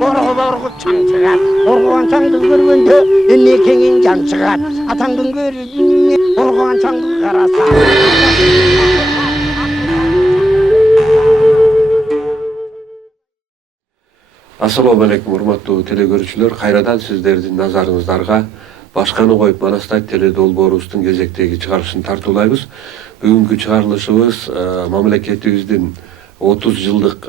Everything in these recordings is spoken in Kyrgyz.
Orgu çan çıgar. Orguan çandı görgünde elle kengin can çıgar. Atandın görgünde orguan çandı karasa. Assalamu alaikum urmаттуу телекөрүүчүлөр. Кайрадан сиздердин назарыңыздарга башканы коюп Манастай теле долбоорубуздун кезектеги чыгарылышын тартуулайбыз. Бүгүнкү чыгарылышыбыз мамлекетибиздин 30 жылдык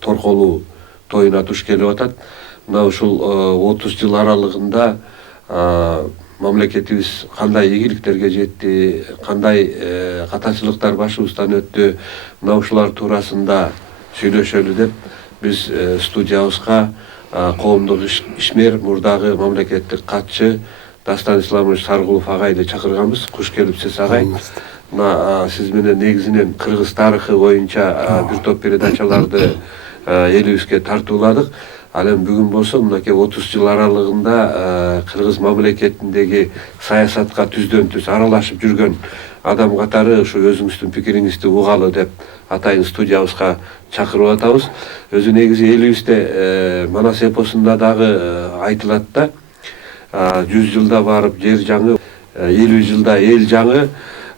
торколуу тоюна туш келип атат. Мына ушул 30 жыл аралыгында мамлекетибиз кандай ийгиликтерге жетти, кандай катачылыктар башыбыздан өттү, мына ушулар туурасында сүйлөшөлү деп biz stüdyomuzga коомдук ишмер, мурдагы мамлекеттик катчы Дастан Исламович Саргулов агайды чакырганбыз. Куш келипсиз агай. Мына сиз менен негизинен кыргыз тарыхы боюнча бир топ передачаларды элибизге тартууладык. Ал эми бүгүн болсо мынакей 30 жыл аралыгында кыргыз мамлекетиндеги саясатка түздөн түз аралашып жүргөн адам катары ушу өзүңүздүн пикириңизди угалы деп атайын студиябызга чакырып атабыз. Өзү негизи элибизде Манас эпосунда дагы айтылат да, 100 жылда барып жер жаңы, 50 жылда эл жаңы,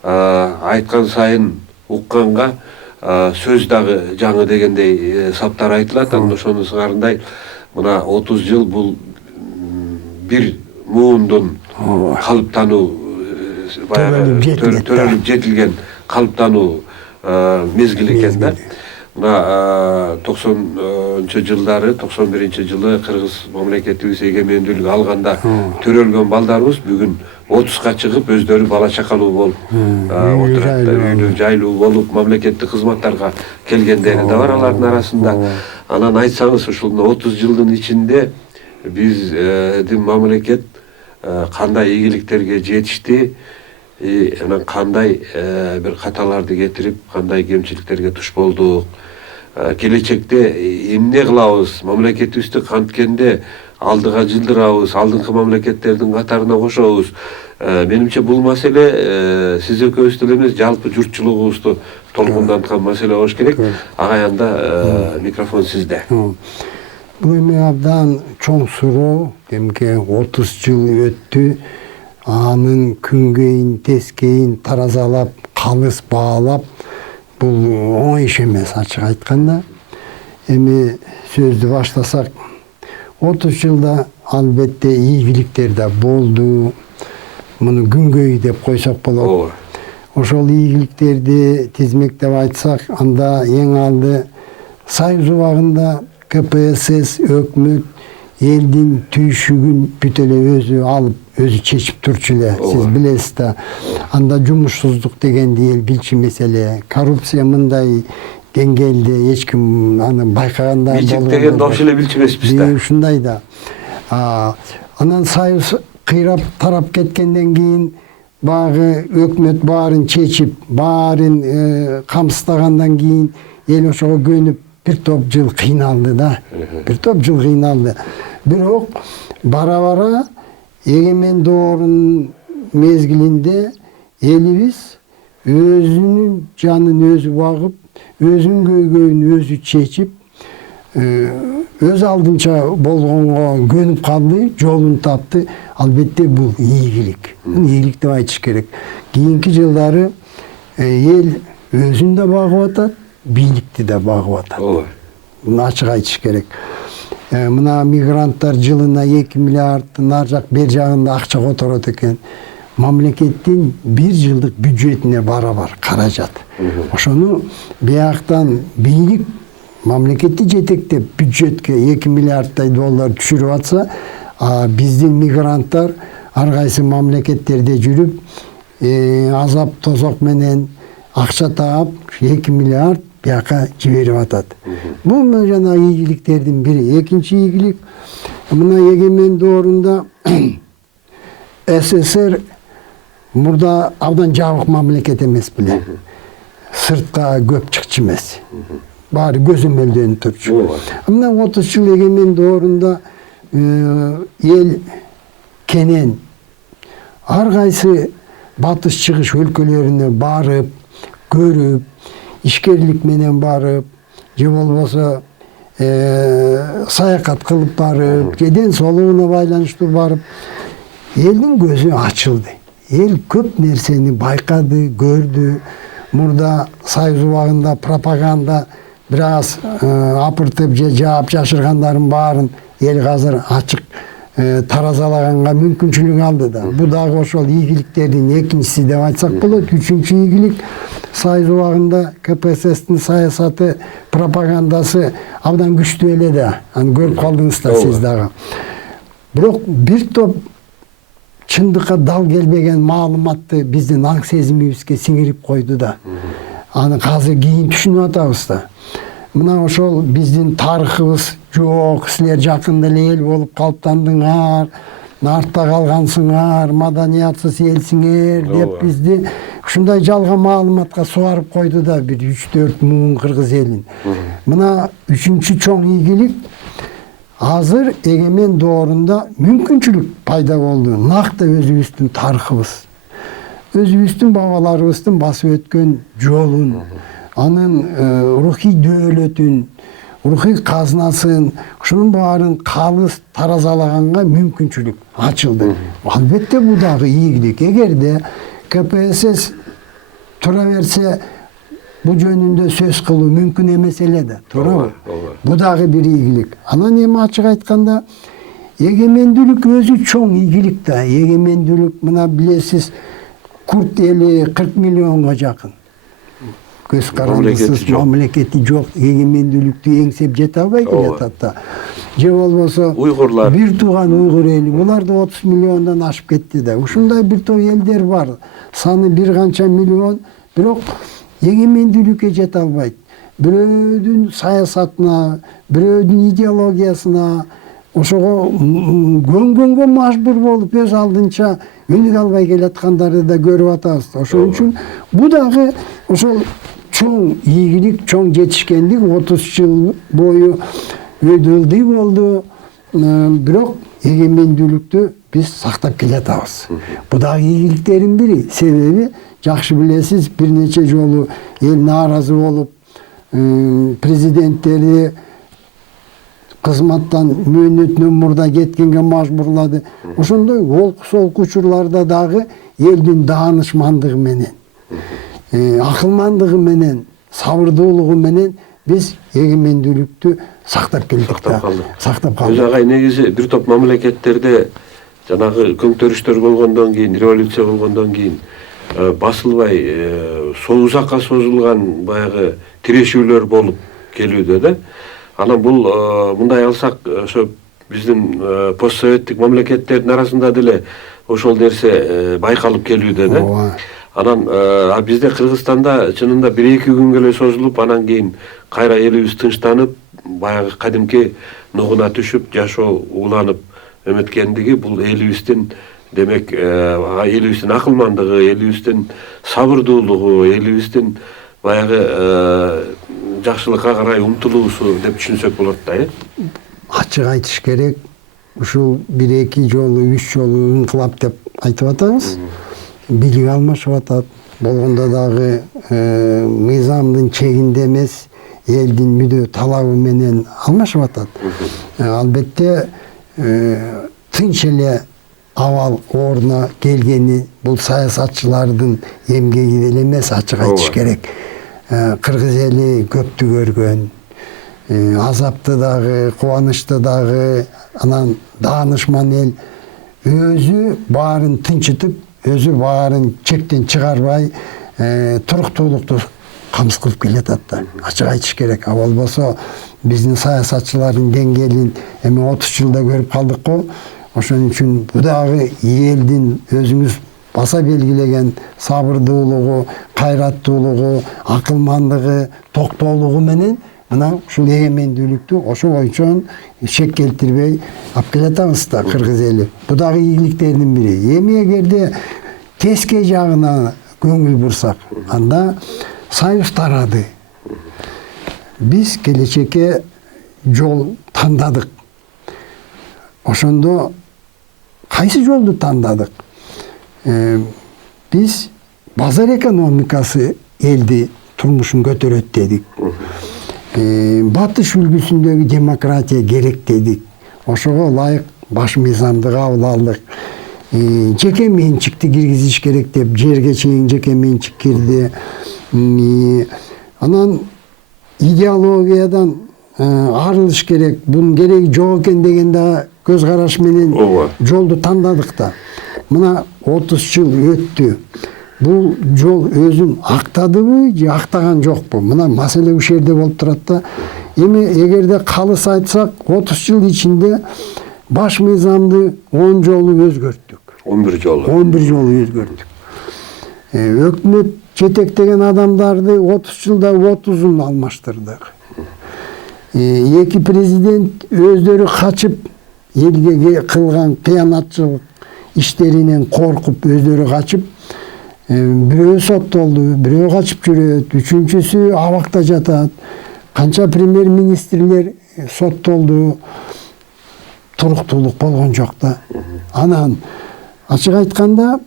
айткан сайын укканга сөз дагы жаңы дегендей саптар айтылат. Анда ошонун сыңарындай мына 30 жыл бул бир муундун калыптануу төрөлүп жетилген калыптануу мезгили экен да. Мына 90-жылдары, 91-жылы кыргыз мамлекетибиз эгемендүүлүк алганда төрөлгөн балдарыбыз бүгүн 30га чыгып өздөрү бала чакалуу болуп отурат, үйлүү жайлуу болуп мамлекеттик кызматтарга келгендери да бар алардын арасында. Анан айтсаңыз ушул 30 жылдын ичинде биздин мамлекет кандай ийгиликтерге жетишти, анан кандай бир каталарды кетирип, кандай кемчиликтерге туш болдук, келечекте эмне кылабыз, мамлекетибизди канткенде алдыга жылдырабыз, алдыңкы мамлекеттердин катарына кошобуз. Менимче бул маселе сиз экөөбүз эле эмес, жалпы журтчулугубузду толкунданткан маселе болуш керек. Агай, анда микрофон сизде. Бул эми абдан чоң суроо, демке 30 жыл өттү. Анын күнгейин, тескейин таразалап, калыс баалап, бул оңой иш эмес, ачык айтканда. Эми сөздү баштасак, 30 жылда албетте ийгиликтер да болду. Муну күнгөй деп койсок болот. Ошол ийгиликтерди тизмектеп айтсак, анда эң алды Союз убагында КПСС өкмөт элдин түйшүгүн бүт эле өзү алып, өзү чечип турчу эле. Сиз билесиз да. Анда жумушсуздук дегенди эл билчү маселе, коррупция мындай деңгээлде эч ким аны байкагандай болду. Бичик деген дош эле билчү эмеспиз да. Ушундай да. Анан Союз кыйрап тарап кеткенден кийин багы өкмөт баарын чечип, баарын камсыздагандан кийин эл ошого көнүп бир топ жыл кыйналды да. Бир топ жыл кыйналды. Бирок бара-бара эгемендүүлүктүн мезгилинде элибиз өзүнүн жанын өзү багып, өзүнүн көйгөйүн өзү чечип, өз алдынча болгонго көнүп калды, жолун тапты. Албетте бул ийгилик. Бул ийгилик деп айтыш керек. Кийинки жылдары эл өзүн да багып атат, бийликти да багып атат. Муну ачык айтыш керек. Мына мигранттар жылына 2 миллиардтын ар жак бер жагында акча которот экен. Мамлекеттин 1 жылдык бюджетине барабар каражат. Ошону бияктан бийлик мамлекетти жетектеп бюджетке 2 миллиардтай доллар түшүрүп атса, биздин мигранттар ар кайсы мамлекеттерде жүрүп, азап тозок менен акча таап 2 миллиард бияка жиберип атат. Бул жана ийгиликтердин бири. Экинчи ийгилик, мына эгемендүү орунда СССР мурда абдан жабык мамлекет эмес беле. Сыртка көп чыкчу эмес. Баары көзөмөлдөнүп турчу. Мына 30 жыл эгемендүү орунда эл кенен ар кайсы батыш чыгыш өлкөлөрүнө барып, көрүп, ишкерлик менен барып, же болбосо sayakat kılıp barıp, dен соолугуна байланыштуу барып, элдин көзү ачылды. Эл көп нерсени байкады, көрдү. Мурда Союз убагында пропаганда бир аз апыртып же жаап жашыргандардын баарын эл азыр ачык таразалаганга мүмкүнчүлүк алды да. Бу дагы ошол ийгиликтердин экинчиси деп айтсак болот. Үчүнчү ийгилик Союз убагында КПССтин саясаты, пропагандасы абдан күчтүү эле да. Аны көрүп калдыңыз да сиз дагы. Бирок бир топ чындыкка дал келбеген маалыматты биздин аң сезимибизге сиңирип койду да. Аны азыр кийин түшүнүп атабыз да. Мына ошол биздин тарыхыбыз жок, силер жакында эле эл болуп калыптандыңар, артта калгансыңар, маданиятсыз элсиңер деп бизди ушундай жалган маалыматка сугарып койду да бир 3-4 муун кыргыз элин. Мына үчүнчү чоң ийгилик азыр эгемен доорунда мүмкүнчүлүк пайда болду. Накты өзүбүздүн тарыхыбыз, өзүбүздүн бабаларыбыздын басып өткөн жолун, анын рухий дөөлөтүн, рухий казынасын, ушунун баарын калыс таразалаганга мүмкүнчүлүк ачылды. Албетте бул дагы ийгилик. Эгерде КПСС тура берсе, бул жөнүндө сөз кылуу мүмкүн эмес эле да, туурабы? Бул дагы бир ийгилик. Анан эми ачык айтканда, эгемендүүлүк өзү чоң ийгилик да. Эгемендүүлүк, мына билесиз, курд эли 40 миллионго жакын. Көз карандысыз мамлекети жок, эгемендүүлүктү эңсеп жете албай келатат да. Же болбосо уйгурлар, бир тууган уйгур эли, булар да 30 миллиондон ашып кетти да. Ушундай бир топ элдер бар. Саны бир канча миллион, бирок эгемендүүлүккө жете албайт. Бирөөдүн саясатына, бирөөдүн идеологиясына, ошого көнгөнгө мажбур болуп өз алдынча өнүгө албай келаткандарды да көрүп атабыз. Ошон үчүн бу дагы ошол чоң ийгилик, чоң жетишкендик, 30 жыл бою өйдөлдүй болду. Бирок эгемендүүлүктү биз сактап келатабыз. Бу дагы ийгиликтердин бири. Себеби жакшы билесиз, бир нече жолу эл нааразы болуп, президенттери кызматтан мөөнөтүнөн мурда кеткенге мажбурлады. Ошондой олку учурларда дагы элдин даанышмандыгы менен, акылмандыгы менен, сабырдуулугу менен биз эгемендүүлүктү сактап келдик да. Сактап калдык. Өз агай негизи бир топ мамлекеттерде жанагы көңтөрүштөр болгондон кийин, революция болгондон кийин басылбай узакка созулган баягы тирешүүлөр болуп келүүдө да. Анан бул мындай алсак, ошо биздин постсоветтик мамлекеттердин арасында деле ошол нерсе байкалып келүүдө да. Анан бизде Кыргызстанда чынында 1-2 күнгө эле созулуп, анан кийин кайра элибиз тынчтанып, баягы кадимки нугуна түшүп, жашоо уланып эметкендиги бул элибиздин, демек, элибиздин акылмандыгы, элибиздин сабырдуулугу, элибиздин баягы жакшылыкка карай умтулуусу деп түшүнсөк болот да, Ачык айтыш керек. Ушул 1-2 жолу, 3 жолу инкылап деп айтып атабыз. Билик алмашып атат. Болгондо дагы мыйзамдын чегинде эмес, элдин мүдө талабы менен алмашып атат. Албетте тынч эле абал ордуна келгени бул саясатчылардын эмгеги деле эмес, ачык айтыш керек. Кыргыз эли көптү көргөн, азапты дагы, кубанычты дагы, анан даанышман эл өзү баарын тынчытып, өзү баарын чектен чыгарбай, туруктуулукту камсыз кылып келатат да. Ачык айтыш керек. А болбосо биздин саясатчылардын деңгээлин эми 30 жылда көрүп калдык го. Ошон үчүн бу дагы элдин өзүңүз баса белгилеген сабырдуулугу, кайраттуулугу, акылмандыгы, токтоолугу менен мына ушул эгемендүүлүктү ошо боюнча шек келтирбей алып келатабыз да кыргыз эли. Бу дагы ийгиликтердин бири. Эми эгерде тескей жагына көңүл бурсак, анда Союз тарады. Биз келечекке жол тандадык. Ошондо кайсы жолду тандадык? Биз базар экономикасы элди турмушун көтөрөт дедик. Батыш үлгүсүндөгү демократия керек дедик. Ошого ылайык баш мыйзамды кабыл алдык. Жеке менчикти киргизиш керек деп жерге чейин жеке менчик кирди. Анан идеологиядан арылыш керек, бунун кереги жок экен деген да көз караш менен жолду тандадык да. Мына 30 жыл өттү. Бул жол өзүн актадыбы же актаган жокпу? Мына маселе ушул жерде болуп турат да. Эми эгерде калыс айтсак, 30 жыл ичинде баш мыйзамды 10 жолу өзгөрттүк. 11 жолу. 11 жолу өзгөрттүк. Өкмөт жетектеген адамдарды 30 жылда 30'ун алмаштырдык. Эки президент өздөрү качып, элге кылган кыянатчылык иштеринен коркуп өздөрү качып, бирөө соттолду, бирөө качып жүрөт, үчүнчүсү абакта жатат. Канча премьер-министрлер соттолду, туруктуулук болгон жок да. Анан ачык айтканда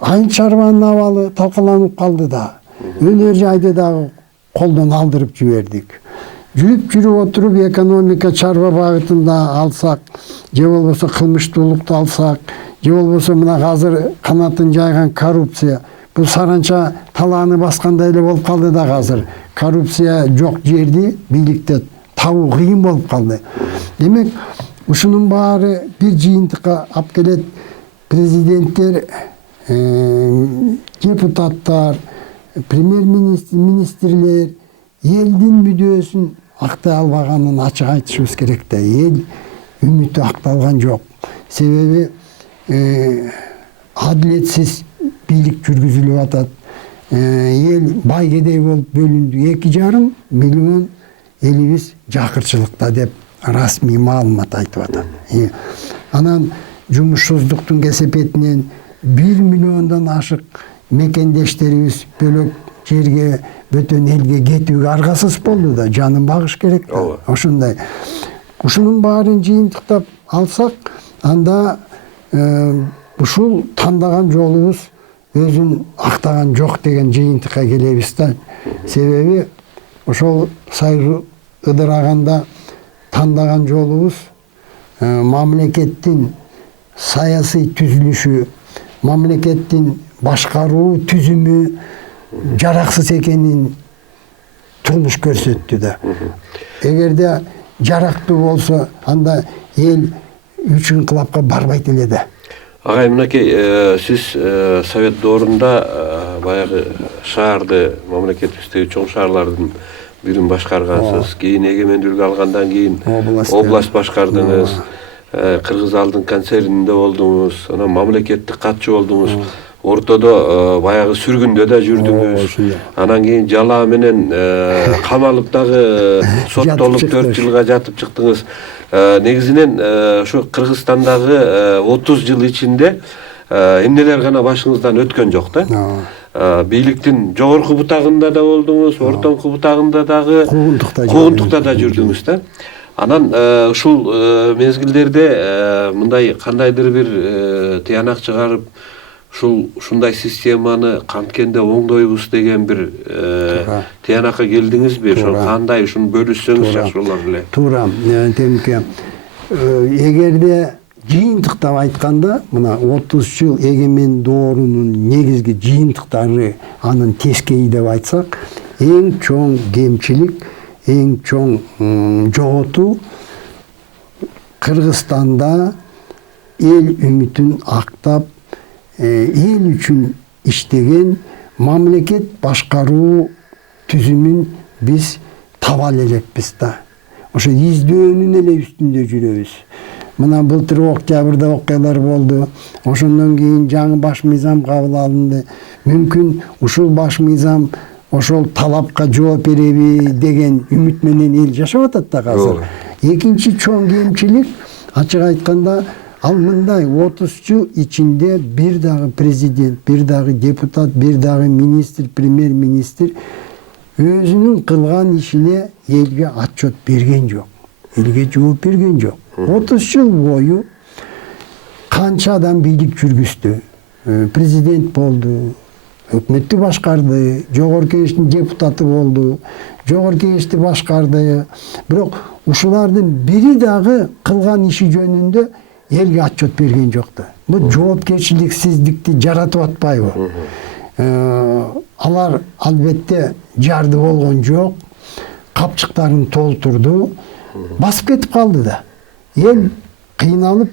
айыл чарбанын абалы талкаланып калды да. Өнөр жайды дагы колдон алдырып жибердик. Жүрүп отуруп экономика чарба багытында алсак, же болбосо кылмыштуулукту алсак, же болбосо мына азыр канатын жайган коррупция, бул саранча талааны баскандай эле болуп калды да азыр. Коррупция жок жерди бийликте табуу кыйын болуп калды. Демек, ушунун баары бир жыйынтыкка алып келет. Президенттер, депутаттар, премьер-министрлер элдин мүдөөсүн актай албаганын ачык айтышыбыз керек да. Эл үмүтү акталган жок. Себеби адилетсиз бийлик жүргүзүлүп атат. Эл бай кедей болуп бөлүндү. 2,5 миллион элибиз жакырчылыкта деп расмий маалымат айтып атат. Анан жумушсуздуктун кесепетинен 1 миллиондон ашык мекендештерибиз бөлөк жерге, бөтөн элге кетүүгө аргасыз болду да, жанын багыш керек да. Ошондой. Ушунун баарын жыйынтыктап алсак, анда ушул тандаган жолубуз өзүн актаган жок деген жыйынтыкка келебиз да. Себеби ошол Союз ыдыраганда тандаган жолубуз мамлекеттин саясий түзүлүшү, мамлекеттин башкаруу түзүмү жараксыз экенин тунуш көрсөттү да. Эгерде жарактуу болсо, анда эл 3 инкылапка барбайт эле да. Агай, мынакей, сиз совет доорунда баягы шаарды, мамлекетибиздеги чоң шаарлардын бирин башкаргансыз. Кийин эгемендүүлүк алгандан кийин область башкардыңыз. Кыргыз алдын концернинде болдуңуз, анан мамлекеттик катчы болдуңуз. Ортодо баягы сүргүндө да жүрдүңүз. Анан кийин жала менен камалып дагы соттолуп 4 жылга жатып чыктыңыз. Негизинен ушу Кыргызстандагы 30 жыл ичинде эмнелер гана башыңыздан өткөн жок да? Бийликтин жогорку бутагында да болдуңуз, ортоңку бутагында дагы, куугунтукта да жүрдүңүз да. Анан ушул мезгилдерде мындай кандайдыр бир тыянак чыгарып, ушундай системаны канткенде оңдойбуз деген бир тыянакка келдиңизби? Ошол кандай, ушуну бөлүшсөңүз жакшы болор эле. Туура, темке. Эгерде жыйынтыктап айтканда, мына 30 жыл эгемен доорунун негизги жыйынтыктары анын тескейи деп айтсак, эң чоң кемчилик, эң чоң жоготуу Кыргызстанда эл үмүтүн актап, эл үчүн иштеген мамлекет башкаруу түзүмүн биз таба элекпиз да. Ошо издөөнүн эле үстүндө жүрөбүз. Мына былтыр октябрда окуялар болду. Ошондон кийин жаңы баш мыйзам кабыл алынды. Мүмкүн ушул баш мыйзам ошол талапка жооп береби деген үмүт менен эл жашап атат да азыр. Экинчи чоң кемчилик, ачык айтканда, ал мындай 30 жыл ичинде бир дагы президент, бир дагы депутат, бир дагы министр, премьер-министр өзүнүн кылган ишине элге отчет берген жок. Элге жооп берген жок. 30 жыл бою канча адам бийлик жүргүздү. Президент болду, өкмөттү башкарды, жогорку кеңештин депутаты болду, жогорку кеңешти башкарды. Бирок ушулардын бири дагы кылган иши жөнүндө элге отчет берген жок да. Бул жоопкерчиликсиздикти жаратып атпайбы? Алар албетте жарды болгон жок, капчыктарын толтурду, басып кетип калды да. Эл кыйналып,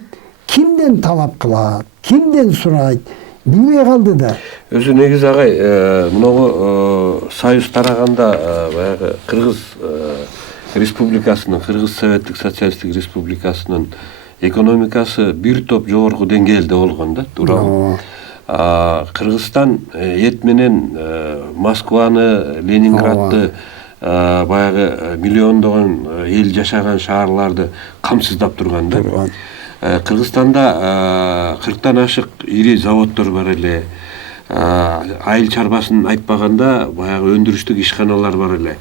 кимден талап кылат, кимден сурайт, билбей калды да. Өзү негизи агай, мынагу союз тараганда баягы Кыргыз республикасынын, Кыргыз Советтик Социалисттик Республикасынын экономикасы бир топ жогорку деңгээлде болгон да, туурабы. Кыргызстан эт менен Москваны, Ленинградты, баягы миллиондогон эл жашаган шаарларды камсыздап турган да. Кыргызстанда 40-тан ашык ири заводдор бар эле. Айыл чарбасын айтпаганда баягы өндүрүштүк ишканалар бар эле.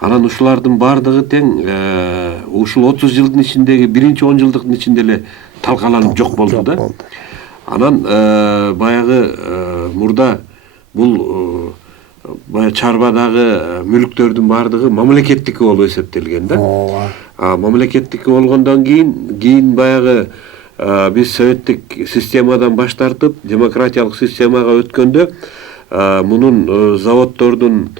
Анан ушулардын бардыгы тең ушул 30 жылдын ичиндеги биринчи 10 жылдыктын ичинде эле талкаланып жок болду да. Анан баягы мурда бул баягы чарбадагы мүлктөрдүн бардыгы мамлекеттики болуп эсептелген да. Мамлекеттики болгондон кийин баягы биз советтик системадан баш тартып демократиялык системага өткөндө мунун заводдордун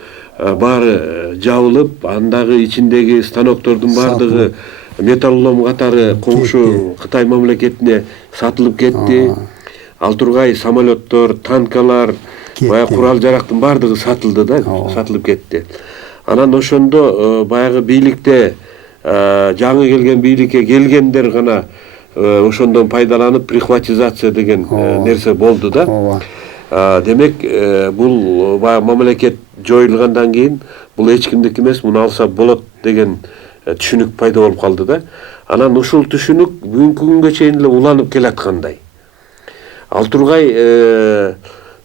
баары жабылып, андагы ичиндеги станоктордун бардыгы металлолом катары коңшу Кытай мамлекетине сатылып кетти. Ал тургай самолеттор, танкалар, баягы курал жарактын бардыгы сатылды да, сатылып кетти. Анан ошондо баягы бийликте жаңы келген бийликке келгендер гана ошондон пайдаланып прихватизация деген нерсе болду да. Демек бул баягы мамлекет жоюлгандан кийин бул эч кимдики эмес, муну алса болот деген түшүнүк пайда болуп калды да. Анан ушул түшүнүк бүгүнкү күнгө чейин эле уланып келаткандай. Ал тургай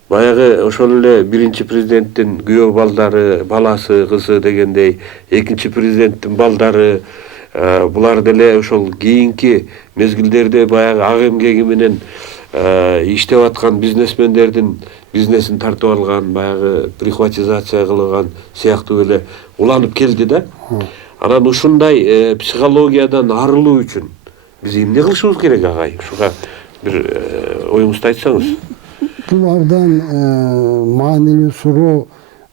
баягы ошол эле биринчи президенттин күйөө балдары, баласы, кызы дегендей, экинчи президенттин балдары, булар деле ошол кийинки мезгилдерде баягы ак эмгеги менен иштеп аткан бизнесмендердин бизнесин тартып алган, баягы прихватизация кылган сыяктуу эле уланып келди да. Анан ушундай психологиядан арылуу үчүн биз эмне кылышыбыз керек агай? Ушуга бир оюңузду айтсаңыз. Бул абдан маанилүү суроо.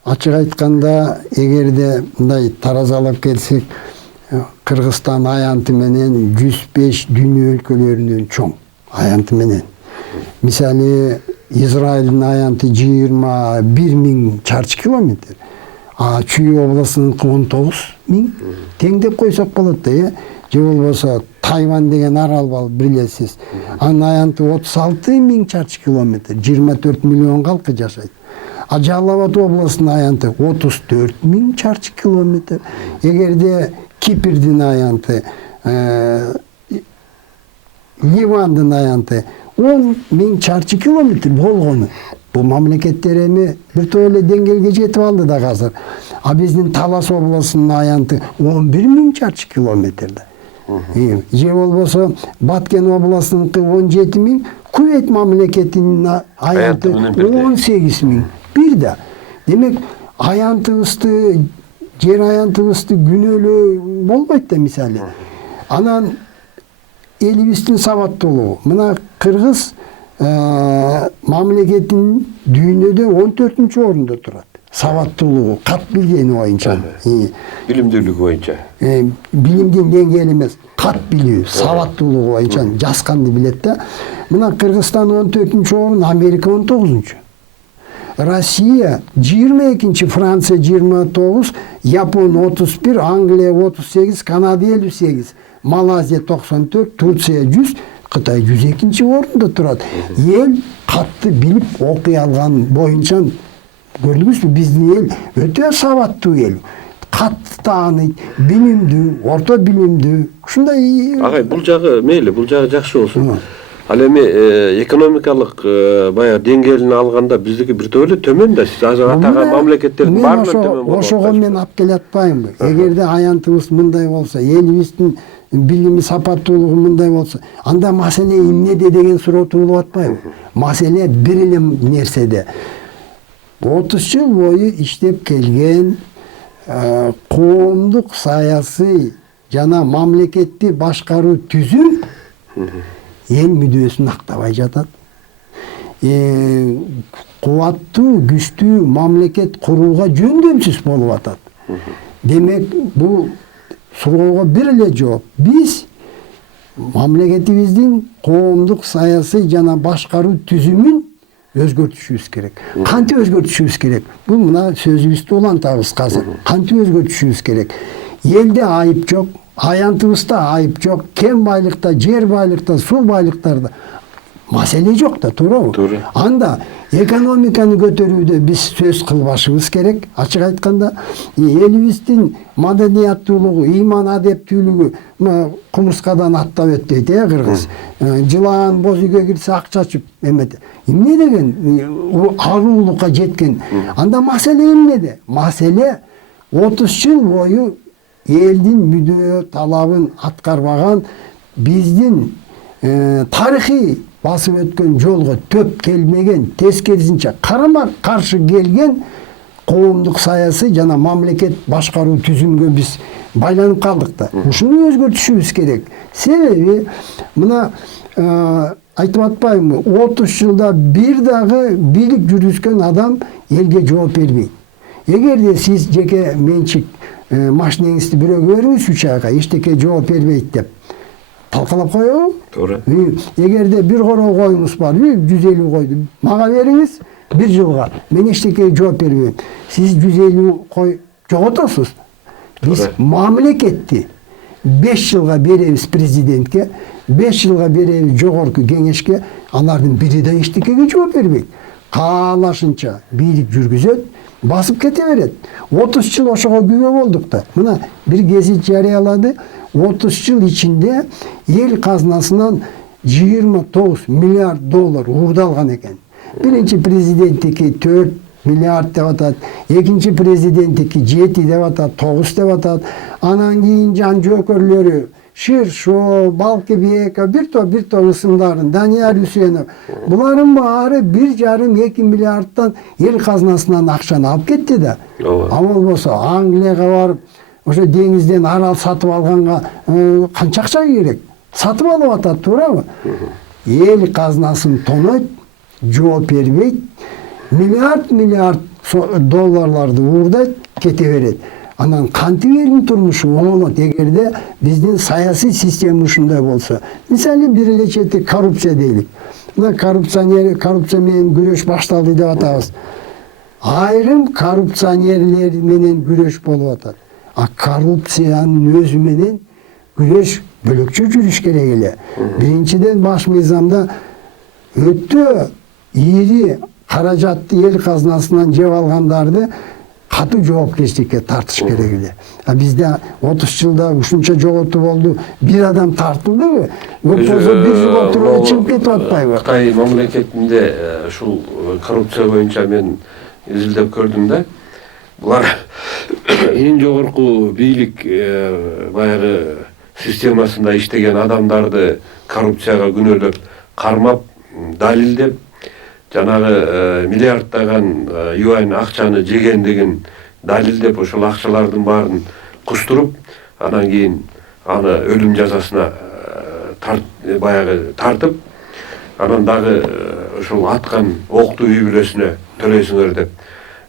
Ачык айтканда, эгерде мындай таразалап келсек, Кыргызстан аянты менен 105 дүйнө өлкөлөрүнөн чоң аянты менен. Мисалы, Израилдин аянты 21.000 чарчы километр. Чүй областынын 19.000 тең деп койсок болот да, же болбосо Тайвань деген арал бар, билесиз. Анын аянты 36.000 чарчы километр, 24 миллион калкы жашайт. Жалал Абад областынын аянты 34.000 чарчы километр. Эгерде Кипрдин аянты, Ливандын аянты 10.000 чарчы километр болгону. Бул мамлекеттер эми бир топ эле деңгээлге жетип алды да азыр. Биздин Талас областынын аянты 11.000 чарчы километр да. Же болбосо Баткен областыныкы 17.000, Кувейт мамлекетинин аянты 18.000. Бир да. Демек, аянтыбызды, жер аянтыбызды күнөөлөө болбойт да мисалы. Анан элибиздин сабаттуулугу. Мына Кыргыз мамлекетинин дүйнөдө 14-орунда турат. Сабаттуулугу, кат билгени боюнча. Билимдүүлүгү боюнча. Билимдин деңгээли эмес, кат билүү, сабаттуулугу боюнча жазганды билет да. Мына Кыргызстан 14-орун, Америка 19-чу. Россия 22-чи, Франция 29, Япон 31, Англия 38, Канада 58, Малайзия 94, Турция 100, Кытай 102-чи орунда турат. Эл катты билип окуй алган боюнча көрдүңүзбү, биздин эл өтө сабаттуу эл. Катты тааныйт, билимдүү, орто билимдүү. Ушундай. Агай, бул жагы мейли, бул жагы жакшы болсун. Ал эми экономикалык баягы деңгээлин алганда биздики бир топ эле төмөн да. Сиз азыр атаган мамлекеттердин баарынан төмөн болот. Ошого мен алып келе атпаймынбы. Эгерде аянтыбыз мындай болсо, элибиздин билими сапаттуулугу мындай болсо, анда маселе эмнеде деген суроо туулуп атпайбы? Маселе бир эле нерседе. 30 жыл бою иштеп келген коомдук саясий жана мамлекетти башкаруу түзүм эл мүдөөсүн актабай жатат. Кубаттуу, күчтүү мамлекет курууга жөндөмсүз болуп атат. Демек, бул суроого бир эле жооп. Биз мамлекетибиздин коомдук саясий жана башкаруу түзүмүн өзгөртүшүбүз керек. Кантип өзгөртүшүбүз керек? Бул мына сөзүбүздү улантабыз азыр. Кантип өзгөртүшүбүз керек? Элде айып жок, аянтыбызда айып жок, кен байлыкта, жер байлыкта, суу байлыктарда маселе жок да, туурабы? Туура. Анда экономиканы көтөрүүдө биз сөз кылбашыбыз керек. Ачык айтканда, элибиздин маданияттуулугу, иман адептүүлүгү кумурскадан аттап өттөйт, кыргыз. Жылан боз үйгө кирсе ак чачып эмет. Эмне деген аруулукка жеткен. Анда маселе эмнеде? Маселе 30 жыл бою элдин мүдөө талабын аткарбаган, биздин тарыхый басып өткөн жолго төп келмеген, тескерисинче карама каршы келген коомдук саясий жана мамлекет башкаруу түзүмгө биз байланып калдык да. Ушуну өзгөртүшүбүз керек. Себеби мына айтып атпаймынбы, 30 жылда бир дагы бийлик жүргүзгөн адам элге жооп бербейт. Эгерде сиз жеке менчик машинеңизди бирөөгө бериңиз 3 айга эчтеке жооп бербейт деп талкалап коебу? Туура. Эгерде бир короо коюңуз бар, 150 койду мага бериңиз 1 жылга, мен эчтеке жооп бербейм. Сиз 150 кой жоготосуз. Биз мамлекетти 5 жылга беребиз президентке, 5 жылга беребиз жогорку кеңешке, алардын бири да эчтекеге жооп бербейт. Каалашынча бийлик жүргүзөт, басып кете берет. 30 жыл ошого күбө болдук да. Мына бир гезит жарыялады. 30 жыл ичинде эл казнасынан 29 миллиард доллар уурдалган экен. Биринчи президенттики 4 миллиард деп атат, экинчи президенттики 7 деп атат, 9 деп атат. Анан кийин жан жөөкөрлөрү Ширшо, Балкыбек, бир топ ысымдарын, Данияр Үсенов. Булардын баары 1,5-2 миллиардтан эл казнасынан акчаны алып кетти да. А болбосо Англияга барып, ошо деңизден арал сатып алганга канча акча керек? Сатып алып атат, туурабы? Эл казнасын тонойт, жооп бербейт, миллиард долларларды уурдайт, кете берет. Анан кантип элдин турмушу оңолот эгерде биздин саясий система ушундай болсо. Мисалы бир эле чети коррупция дейлик. Мына коррупция менен күрөш башталды деп атабыз. Айрым коррупционерлер менен күрөш болуп атат. А коррупциянын өзү менен күрөш бөлөкчө жүрүш керек эле. Биринчиден баш мыйзамда өтө ири каражатты эл казнасынан жеп алгандарды катуу жоопкерчиликке тартыш керек эле. А бизде 30 жылда ушунча жоготуу болду, бир адам тартылдыбы? Болбосо 1 жыл отуруп чыгып кетип атпайбы? Кытай мамлекетинде ушул коррупция боюнча мен изилдеп көрдүм да. Булар эң жогорку бийлик баягы системасында иштеген адамдарды коррупцияга күнөөлөп, кармап, далилдеп, жанагы миллиарддаган юань акчаны жегендигин далилдеп, ошол акчалардын баарын кустуруп, анан кийин аны өлүм жазасына баягы тартып, анан дагы ошол аткан окту үй бүлөсүнө төлөйсүңөр деп,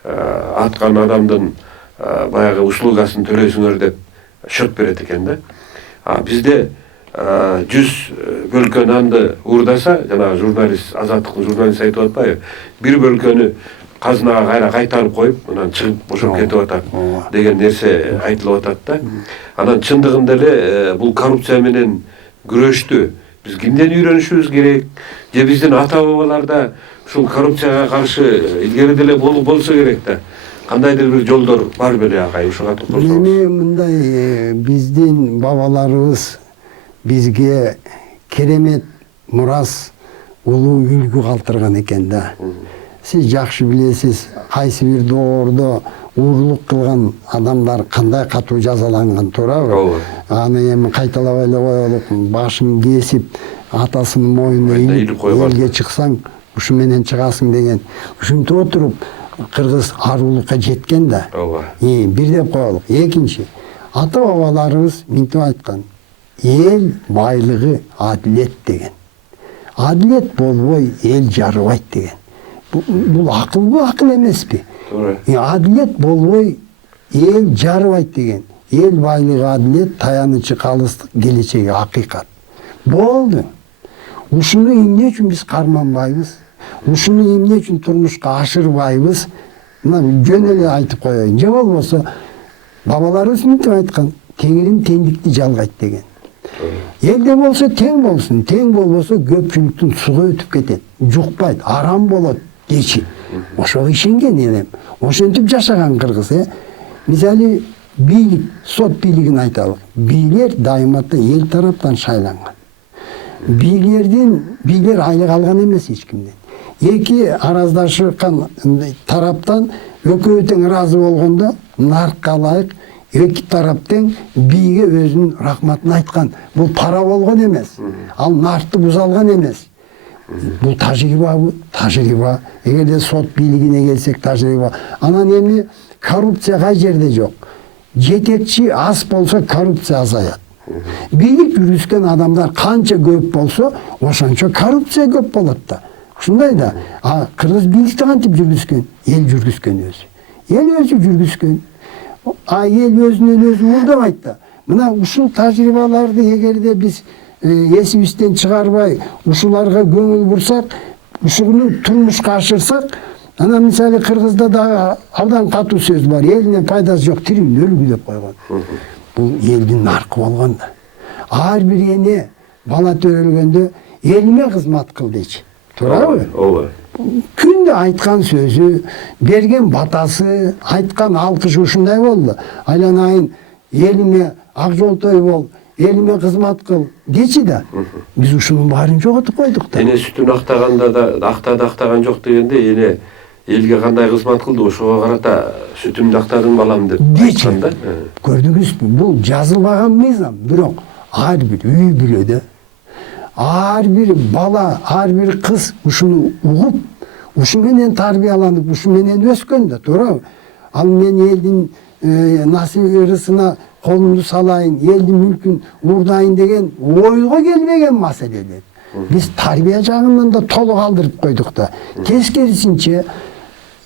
аткан адамдын баягы услугасын төлөйсүңөр деп счет берет экен да. А бизде 100 бөлкө нанды уурдаса, жанагы журналист, азаттыктын журналисти айтып атпайбы? Бир бөлкөнү казынага кайра кайтарып коюп, анан чыгып бошоп кетип атат деген нерсе айтылып атат да. Анан чындыгында эле бул коррупция менен күрөштү биз кимден үйрөнүшүбүз керек? Же биздин ата-бабаларда ушул коррупцияга каршы илгери деле болсо керек да. Кандайдыр бир жолдор бар беле агай, ушуга токтолсоңуз. Эми мындай биздин бабаларыбыз бизге керемет мурас, улуу үлгү калтырган экен да. Сиз жакшы билесиз, кайсы бир доордо уурулук кылган адамдар кандай катуу жазаланган, туурабы? Аны эми кайталабай эле коелук, башын кесип, атасынын мойнуна илип элге чыксаң, ушу менен чыгасың деген. Ушинтип отуруп, Кыргыз арулукка жеткен да. Ооба. Бир деп коелук. Экинчи, ата бабаларыбыз минтип айткан, эл байлыгы адилет деген. Адилет болбой эл жарыбайт деген. Бул акылбы, акыл эмеспи? Туура. Адилет болбой эл жарыбайт деген. Эл байлыгы адилет, таянычы калыстык, келечеги акыйкат. Болду. Ушуну эмне үчүн биз карманбайбыз? Ушуну эмне үчүн турмушка ашырбайбыз? Мына жөн эле айтып коеюн. Же болбосо бабаларыбыз мынтип айткан, теңирим теңдикти жалгайт деген. Элде болсо тең болсун, тең болбосо көпчүлүктүн суга өтүп кетет, жукпайт, арам болот дечи. Ошого ишенген элем. Ошентип жашаган кыргыз, Мисалы, бийлик, сот бийлигин айталык. Бийлер дайыматта эл тараптан шайланган. Бийлер айлык алган эмес эч кимден. Эки араздашкан тараптан экөө тең ыраазы болгондо наркка ылайык эки тараптын бийге өзүнүн рахматын айткан. Бул пара болгон эмес. Ал нартты бузалган эмес. Бул тажрыйба. Эгерде сот бийлигине келсек тажрыйба. Анан эми коррупция кай жерде жок. Жетекчи аз болсо коррупция азаят. Бийлик жүргүзгөн адамдар канча көп болсо, ошончо коррупция көп болот да. Ушундай да. Кыргыз бийликти кантип жүргүзгөн? Эл жүргүзгөн өзү. Эл өзү жүргүзгөн. Эл өзүнөн өзү мурдабайт да. Мына ушул тажрыйбаларды эгерде биз эсибизден чыгарбай, ушуларга көңүл бурсак, ушуну турмушка ашырсак, анан мисалы Кыргызда да абдан катуу сөз бар. Элине пайдасы жок, тирүүнү өлгү деп койгон. Бул элдин наркы болгон да. Ар бир эне бала төрөлгөндө элиме кызмат кыл дечи. Туурабы? Ооба. Күндө айткан сөзү, берген батасы, айткан алкышы ушундай болду. Айланайын, элиме ак жолтой бол, элиме кызмат кыл дечи да. Биз ушунун баарын жоготуп койдук да. Эне сүтүн актаганда да актаган жок дегенде эне элге кандай кызмат кылды, ошого карата сүтүмдү актадым балам деп айткан да. Көрдүңүзбү? Бул жазылбаган мыйзам, бирок ар бир үй бүлөдө ар бир бала, ар бир кыз ушуну угуп, ушу менен тарбияланып, ушу менен өскөн да, туурабы? Ал мен элдин насырысына колумду салайын, элдин мүлкүн уурдайын деген ойго келбеген маселелер. Биз тарбия жагынан да толук алдырып койдук да. Тескерисинче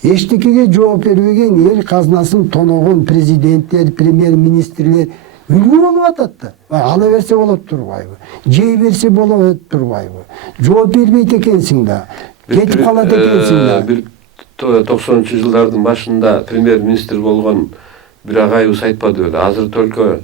эчтекеге жооп бербеген эл казынасын тоногон президенттер, премьер-министрлер үлгү болуп атат да. Ала берсе болот турбайбы? Жей берсе болот турбайбы? Жооп бербейт экенсиң да. Кетип калат экенсиң да. Бир 90-жылдардын башында премьер-министр болгон бир агайыбыз айтпады беле. Азыр только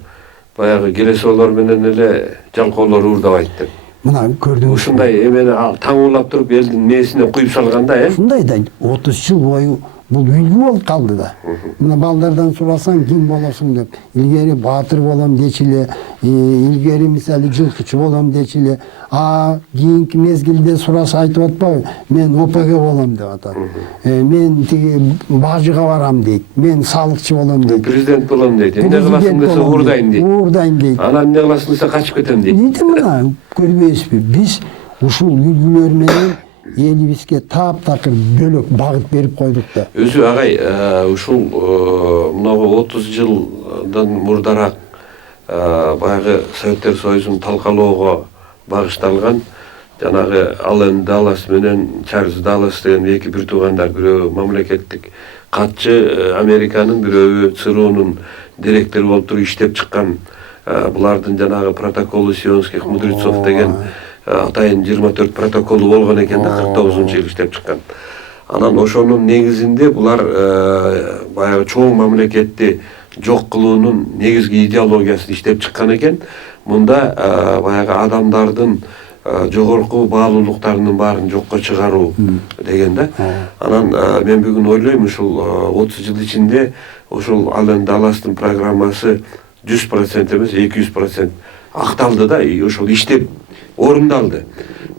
баягы келесолор менен эле жалкоолор уурдабайт деп. Мына көрдүңүз. Ушундай эмени таңуулап туруп элдин мээсине куюп салганда, Ушундай да 30 жыл бою бул үлгү болуп калды да. Мына балдардан сурасаң ким болосуң деп, илгери баатыр болом дечиле, илгери мисалы жылкычы болом дечиле, кийинки мезгилде сураса айтып атпайбы, мен ОПГ болом деп атат. Мен тиги бажыга барам дейт, мен салыкчы болом дейт. Президент болом дейт. Эмне кыласың десе уурдайм дейт. Уурдайм дейт. Анан эмне кыласың десе качып кетем дейт. Мына көрбөйсүзбү? Биз ушул үлгүлөр менен элибизге таптакыр бөлөк багыт берип койдук да. Өзү агай ушул мынагу 30 жылдан мурдараак баягы Советтер Союзун талкалоого багышталган жанагы Аллен Даллас менен Чарльз Даллас деген эки бир туугандар, бирөө мамлекеттик катчы Американын, бирөө ЦРУнун директору болуп туруп иштеп чыккан. Булардын жанагы протоколу сионских мудрецов деген атайын 24 протоколу болгон экен да, 49-жыл иштеп чыккан. Анан ошонун негизинде булар баягы чоң мамлекетти жок кылуунун негизги идеологиясын иштеп чыккан экен. Мында баягы адамдардын жогорку баалуулуктарынын баарын жокко чыгаруу деген да. Анан мен бүгүн ойлойм, ушул 30 жыл ичинде ушул Аллен Далластын программасы 100% эмес, 200% акталды да, ошол иштеп орундалды.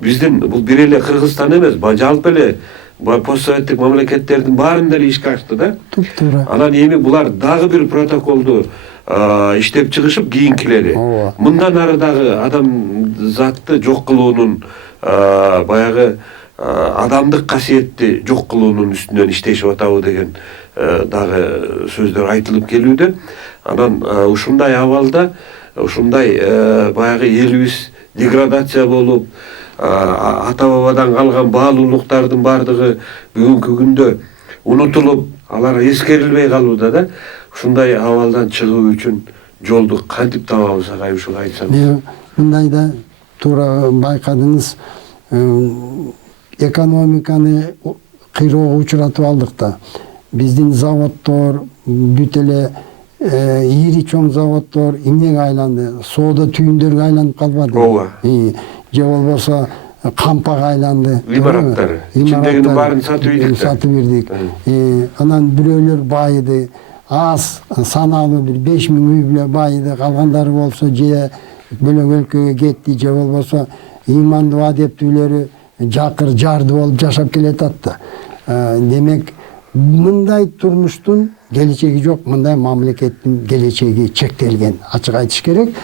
Биздин бул бир эле Кыргызстан эмес, жалпы эле постсоветтик мамлекеттердин баарында эле ишке ашты да. Туптуура. Анан эми булар дагы бир протоколду иштеп чыгышып, кийинкилери мындан ары дагы адам затты жок кылуунун баягы адамдык касиетти жок кылуунун үстүнөн иштешип атабы деген дагы сөздөр айтылып келүүдө. Анан ушундай абалда, ушундай баягы элибиз деградация болуп, ата бабадан калган баалуулуктардын бардыгы бүгүнкү күндө унутулуп, алар эскерилбей калууда да. Ушундай абалдан чыгуу үчүн жолду кантип табабыз, агай, ушуну айтсаңыз. Мындайда туура байкадыңыз, экономиканы кыйроого учуратып алдык да. Биздин заводдор, бүт эле ири чоң заводдор эмнеге айланды? Соода түйүндөргө айланып калбады. Ооба. Же болбосо кампага айланды. Имараттар. Ичиндегинин баарын сатып ийдик. Сатып бердик. Анан бирөөлөр байыды. Аз саналуу бир 5000 үй биле байыды. Калгандары болсо же бөлөк өлкөгө кетти, же болбосо ыймандуу адептүүлөрү жакыр жарды болуп жашап келатат да. Демек, мындай турмуштун келечеги жок, мындай мамлекеттин келечеги чектелген. Ачык айтыш керек.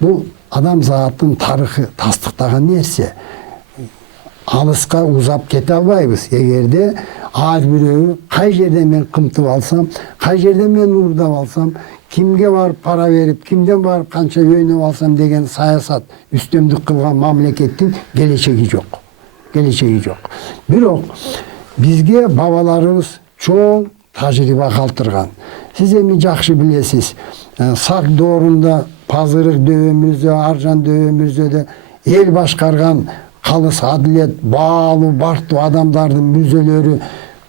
Бул адамзаттын тарыхы тастыктаган нерсе. Алыска узап кете албайбыз. Эгерде ар бирөө кай жерден мен кымтып алсам, кай жерден мен уурдап алсам, кимге барып пара берип, кимден барып канча өйнөп алсам деген саясат үстөмдүк кылган мамлекеттин келечеги жок. Келечеги жок. Бирок бизге бабаларыбыз чоң тажрыйба калтырган. Сиз эми жакшы билесиз, сак доорунда, Пазырык дөбөмүздө, Аржан дөбөмүздө эл башкарган калыс адилет, баалуу, бартуу адамдардын мүзөлөрү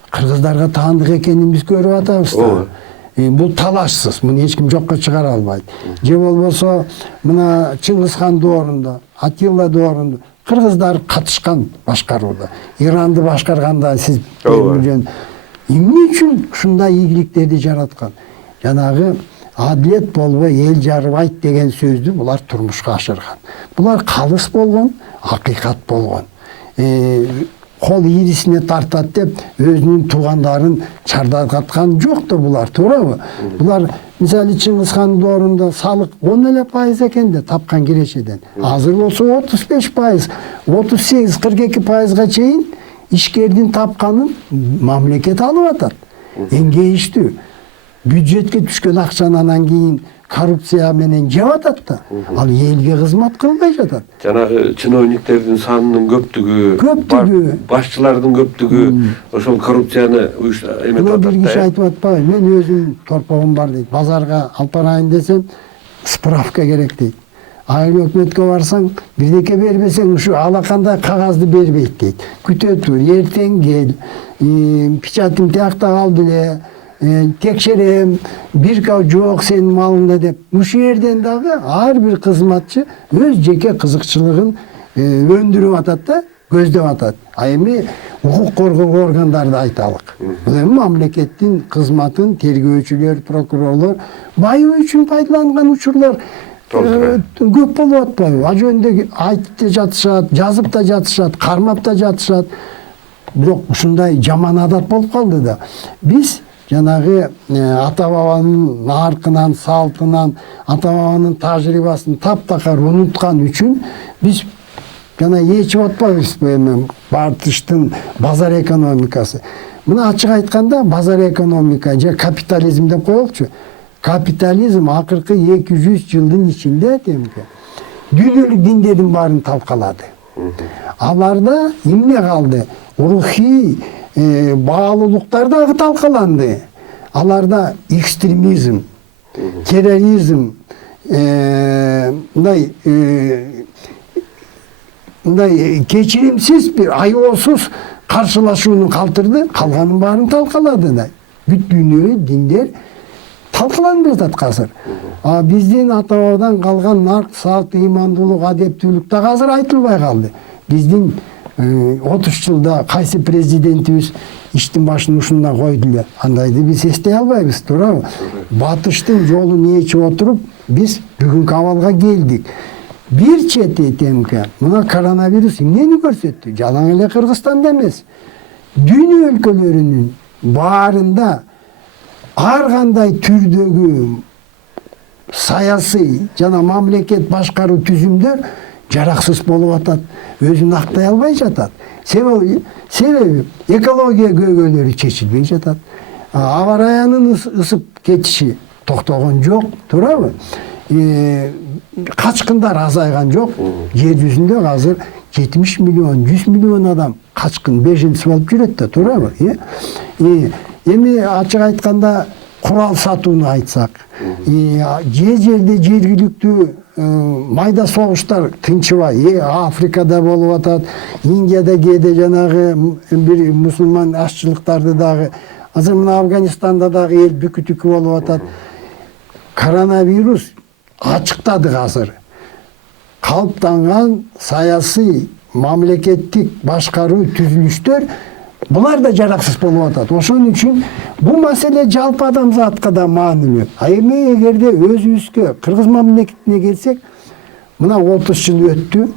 кыргыздарга таандык экенин биз көрүп атабыз да. Бул талашсыз, муну эч ким жокко чыгара албайт. Же болбосо мына Чыңгызхан доорунда, Атилла доорунда кыргыздар катышкан башкарууда. Иранды башкарганда сиз эмне үчүн ушундай ийгиликтерди жараткан? Жанагы адилет болбой эл жарыбайт деген сөздү булар турмушка ашырган. Булар калыс болгон, акыйкат болгон. Кол ийрисине тартат деп өзүнүн туугандарын чардаткан жок да булар, туурабы? Булар мисалы Чыңгызхан доорунда салык 10% экен да тапкан кирешеден. Азыр болсо 35%, 38-42%га чейин ишкердин тапканын мамлекет алып атат. Эңгейиштүү. Бюджетке түшкөн акчаны анан кийин коррупция менен жеп атат да. Ал элге кызмат кылбай жатат. Жанагы чиновниктердин санынын көптүгү, башчылардын көптүгү ошол коррупцияны эметип атат да. Бир киши айтып атпайбы, мен өзүм торпогум бар дейт. Базарга алып барайын десем, справка керек дейт. Айыл өкмөткө барсаң, бирдеке бербесең, ушу алакандай кагазды бербейт дейт. Күтө тур, эртең кел, печатың тиякта калды эле, текшерем, бирка жок сенин малыңда деп. Ушул жерден дагы ар бир кызматчы өз жеке кызыкчылыгын өндүрүп атат да, көздөп атат. А эми укук коргоо органдарды айталык. Бул эми мамлекеттин кызматын тергөөчүлөр, прокурорлор байуу үчүн пайдаланган учурлар көп болуп атпайбы? А жөнүндө айтып да жатышат, жазып да жатышат, кармап да жатышат. Бирок ушундай жаман адат болуп калды да. Биз жанагы ата бабанын наркынан, салтынан, ата бабанын тажрыйбасын таптакар унуткан үчүн биз жана ээчип атпайбыз эми бартыштын базар экономикасы. Мына ачык айтканда базар экономика же капитализм деп коелучу. Капитализм акыркы 200 жылдын ичинде демек дүйнөлүк диндердин баарын талкалады. Аларда эмне калды? Рухий баалуулуктар дагы талкаланды. Аларда экстремизм, терроризм, мындай кечиримсиз бир аеосуз каршылашууну калтырды, калганын баарын талкалады да. Бүт дүйнөлүк диндер талкаланып жатат азыр. Биздин ата бабадан калган нарк, салт, ыймандуулук, адептүүлүк да азыр айтылбай калды. Биздин 30 жылда кайсы президентибиз иштин башын ушунда койду эле. Андайды биз эстей албайбыз, туурабы? Батыштын жолун ээчип отуруп, биз бүгүнкү абалга келдик. Бир чети темке, мына коронавирус эмнени көрсөттү? Жалаң эле Кыргызстанда эмес. Дүйнө өлкөлөрүнүн баарында ар кандай түрдөгү саясий жана мамлекет башкаруу түзүмдөр жараксыз болуп атат, өзүн актай албай жатат. Себеби экология көйгөйлөрү чечилбей жатат. Аба ырайынын ысып кетиши токтогон жок, туурабы? Качкындар азайган жок. Жер жүзүндө азыр 70 миллион, 100 миллион адам качкын беженчи болуп жүрөт да, туурабы? Эми ачык айтканда курал сатууну айтсак, жерде жергиликтүү майда согуштар тынчыбай, Африкада болуп атат, Индияда кээде жанагы бир мусулман ашчылыктарды дагы, азыр мына Афганистанда дагы эл бүкү-түкү болуп атат. Коронавирус ачыктады азыр. Калыптанган саясий, мамлекеттик башкаруу түзүлүштөр булар да жараксыз болуп атат. Ошон үчүн бул маселе жалпы адамзатка да маанилүү. Эми эгерде өзүбүзгө, кыргыз мамлекетине келсек, мына 30 жыл өттү.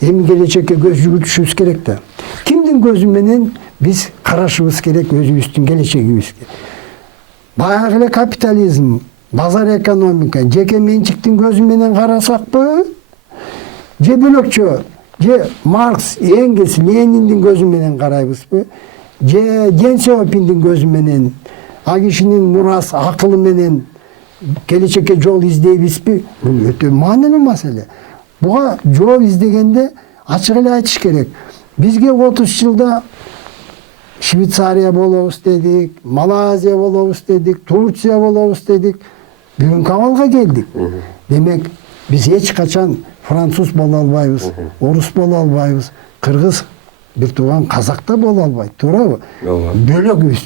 Эми келечекке көз жүгүртүшүбүз керек да. Кимдин көзү менен биз карашыбыз керек өзүбүздүн келечегибизге? Баягы эле капитализм, базар экономика, жеке менчиктин көзү менен карасакпы? Же бөлөкчө, же Маркс, Энгельс, Лениндин көзү менен карайбызбы? Же Дэн Сяопиндин көзү менен, а кишинин мурас акылы менен келечекке жол издейбизби? Бул өтө маанилүү маселе. Буга жол издегенде ачык эле айтыш керек. Бизге 30 жылда Швейцария болобуз дедик, Малайзия болобуз дедик, Турция болобуз дедик. Бүгүнкү абалга келдик. Демек, биз эч качан француз боло албайбыз, орус боло албайбыз, кыргыз бир тууган казак да боло албайт, туурабы? Бөлөкбүз.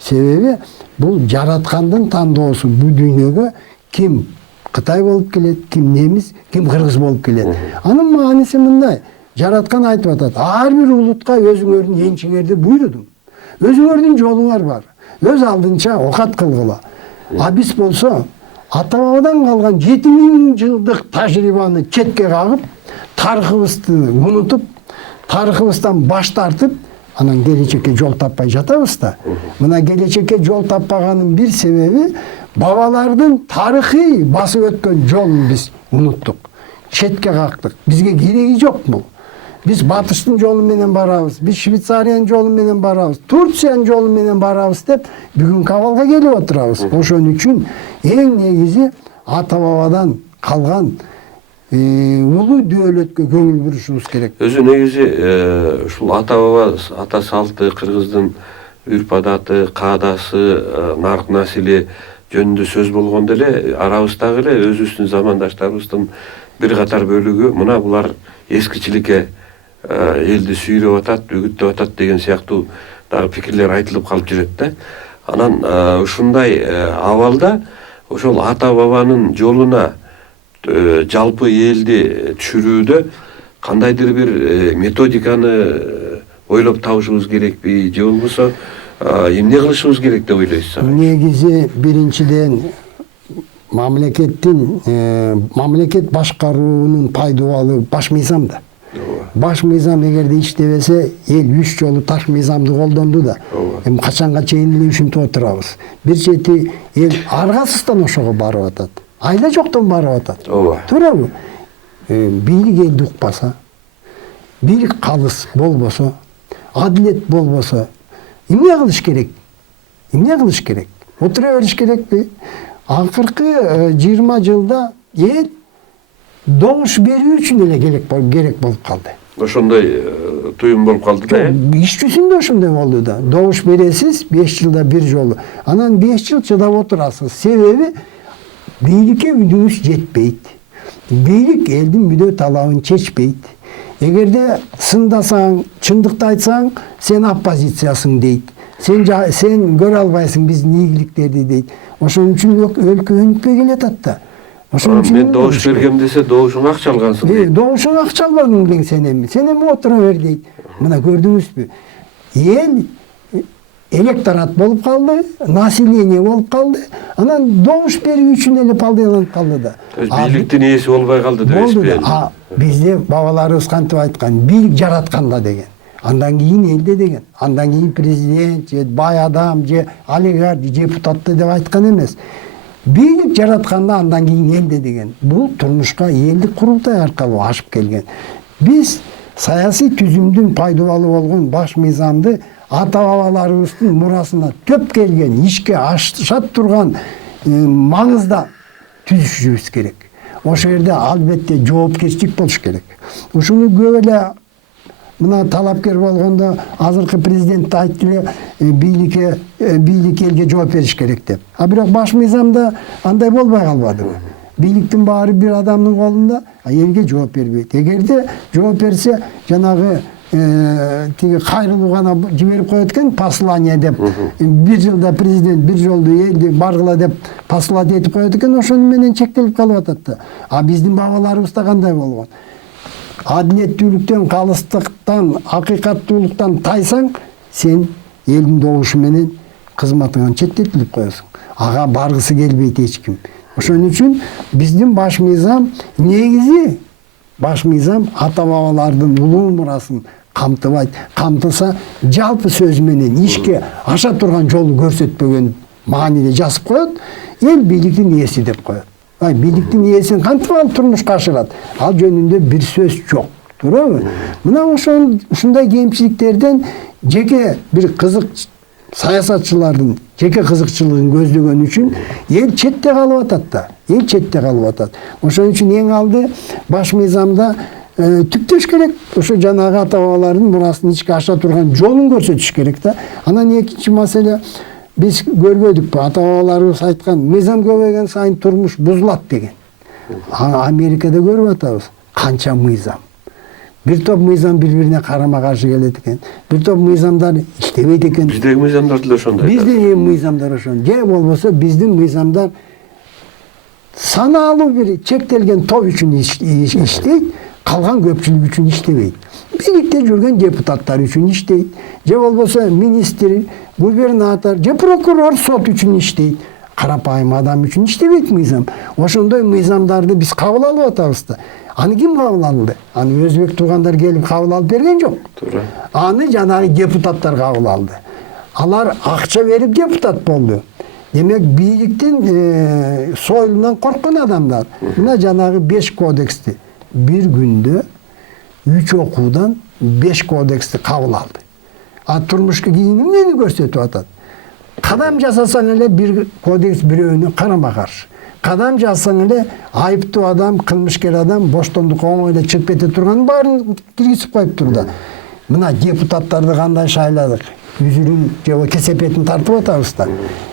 Себеби бул жараткандын тандоосу. Бул дүйнөгө ким Кытай болуп келет, ким немис, ким кыргыз болуп келет. Анын мааниси мындай: жараткан айтып атат, ар бир улутка өзүңөрдүн энчиңерди буйрудум. Өзүңөрдүн жолуңар бар. Өз алдынча окат кылгыла. А биз болсо ата-бабадан калган 7000 жылдык тажрыйбаны четке кагып, тарыхыбызды унутуп, тарыхыбыздан баш тартып, анан келечекке жол таппай жатабыз да. Мына келечекке жол таппаганын бир себеби бабалардын тарыхый басып өткөн жолун биз унуттук, четке кактык. Бизге кереги жок бул. Биз батыштын жолу менен барабыз, биз Швейцариянын жолу менен барабыз, Турциянын жолу менен барабыз деп бүгүнкү абалга келип отурабыз. Ошон үчүн эң негизи ата-бабадан калган улуу дөөлөткө көңүл бурушубуз керек. Өзү негизи ушул ата-баба, ата салты, кыргыздын үрп адаты, каадасы, нарк насили жөнүндө сөз болгондо эле арабыздагы эле өзүбүздүн замандаштарыбыздын бир катар бөлүгү мына булар эскичиликке элди сүйрөп атат, үгүттөп атат деген сыяктуу дагы пикирлер айтылып калып жүрөт да. Анан ушундай абалда ошол ата-бабанын жолуна жалпы элди түшүрүүдө кандайдыр бир методиканы ойлоп табышыбыз керекпи, же болбосо эмне кылышыбыз керек деп ойлойсуз? Негизи биринчиден мамлекет башкаруунун пайдубалы баш мыйзамда. Баш мыйзам эгерде иштебесе, эл 3 жолу таш мыйзамды колдонду да. Эми качанга чейин эле ушинтип отурабыз. Бир чети эл аргасыздан ошого барып атат. Айла жоктон барып атат. Туурабы? Бийлик элди укпаса, бийлик калыс болбосо, адилет болбосо, эмне кылыш керек? Эмне кылыш керек? Отура бериш керекпи? Акыркы 20 жылда эл добуш берүү үчүн эле керек болуп калды. Ошондой туюм болуп калды да? Иш жүзүндө ошондой болду да. Добуш бересиз 5 жылда бир жолу. Анан 5 жыл чыдап отурасыз. Себеби бийликке үдүңүз жетпейт. Бийлик элдин мүдө талабын чечпейт. Эгерде сындасаң, чындыкты айтсаң, сен оппозициясың дейт. Сен көрө албайсың биздин ийгиликтерди дейт. Ошон үчүн өлкө өнүкпөй келатат да. Ошон үчүн мен добуш бергем десе, добушуңа акча алгансың дейт. Добушуңа акча албадың белең сен эми. Сен эми отура бер дейт. Мына көрдүңүзбү? Эл электорат болуп калды, население болуп калды. Анан добуш берүү үчүн эле пайдаланып калды да. Бийликтин ээси болбой калды дейсизби? Бизде бабаларыбыз кантип айткан, бийлик жаратканда деген. Андан кийин элде деген. Андан кийин президент, же бай адам, же олигарх, же депутатты деп айткан эмес. Бийлик жаратканда андан кийин элде деген. Бул турмушка элдик курултай аркылуу ашып келген. Биз саясий түзүмдүн пайдалуу болгон баш мыйзамды ата-бабаларыбыздын мурасына төп келген, ишке ашат турган маңызда түзүшүбүз керек. Ошол жерде албетте жоопкерчилик болуш керек. Ушуну көп эле мына талапкер болгондо азыркы президент айтты эле бийлик элге жооп бериш керек деп. А бирок баш мыйзамда андай болбой калбадыбы? Бийликтин баары бир адамдын колунда, а элге жооп бербейт. Эгерде жооп берсе, жанагы тиги кайрылуу гана жиберип коет экен, послание деп. Бир жылда президент бир жолду элди баргыла деп послать этип коет экен, ошону менен чектелип калып атат да. А биздин бабаларыбызда кандай болгон? Адилеттүүлүктөн, калыстыктан, акыйкаттуулуктан тайсаң, сен элдин добушу менен кызматыңан четтетилип коесуң. Ага баргысы келбейт эч ким. Ошон үчүн биздин баш мыйзам негизи баш мыйзам ата-бабалардын улуу мурасын камтыбайт. Камтыса жалпы сөз менен ишке аша турган жолду көрсөтпөгөн мааниде жазып коет. Эл бийликтин ээси деп коет. Бийликтин ээсин кантип алып турмушка ашырат? Ал жөнүндө бир сөз жок. Туурабы? Мына ушундай кемчиликтерден жеке бир кызык саясатчылардын жеке кызыкчылыгын көздөгөн үчүн эл четте калып атат да. Эл четте калып атат. Ошон үчүн эң алды баш мыйзамда түптөш керек. Ошо жанагы ата-бабалардын мурасын ичке аша турган жолун көрсөтүш керек да. Анан экинчи маселе, биз көрбөдүкпү? Ата-бабаларыбыз айткан, мыйзам көбөйгөн сайын турмуш бузулат деген. Америкада көрүп атабыз. Канча мыйзам. Бир топ мыйзам бири-бирине карама-каршы келет экен. Бир топ мыйзамдар иштебейт экен. Биздеги мыйзамдар деле ошондой. Биздеги мыйзамдар ошондой. Же болбосо биздин мыйзамдар санаалуу бир чектелген топ үчүн иштейт, калган көпчүлүк үчүн иштебейт. Бийликте жүргөн депутаттар үчүн иштейт. Же болбосо министр, губернатор, же прокурор сот үчүн иштейт. Карапайым адам үчүн иштебейт мыйзам. Ошондой мыйзамдарды биз кабыл алып атабыз да. Аны ким кабыл алды? Аны өзбек туугандар келип кабыл алып берген жок. Туура. Аны жанагы депутаттар кабыл алды. Алар акча берип депутат болду. Демек бийликтин союлунан корккон адамдар. Мына жанагы 5 кодексти бир күндө 3 окуудан 5 кодексти кабыл алды. А турмушка кийин эмнени көрсөтүп атат? Кадам жасасаң эле бир кодекс бирөөнө карама-каршы. Кадам жасасаң эле айыптуу адам, кылмышкер адам боштондукка оңой эле чыгып кете турганын баарын киргизип коюптур да. Мына депутаттарды кандай шайладык? Үзүрүн же кесепетин тартып атабыз да.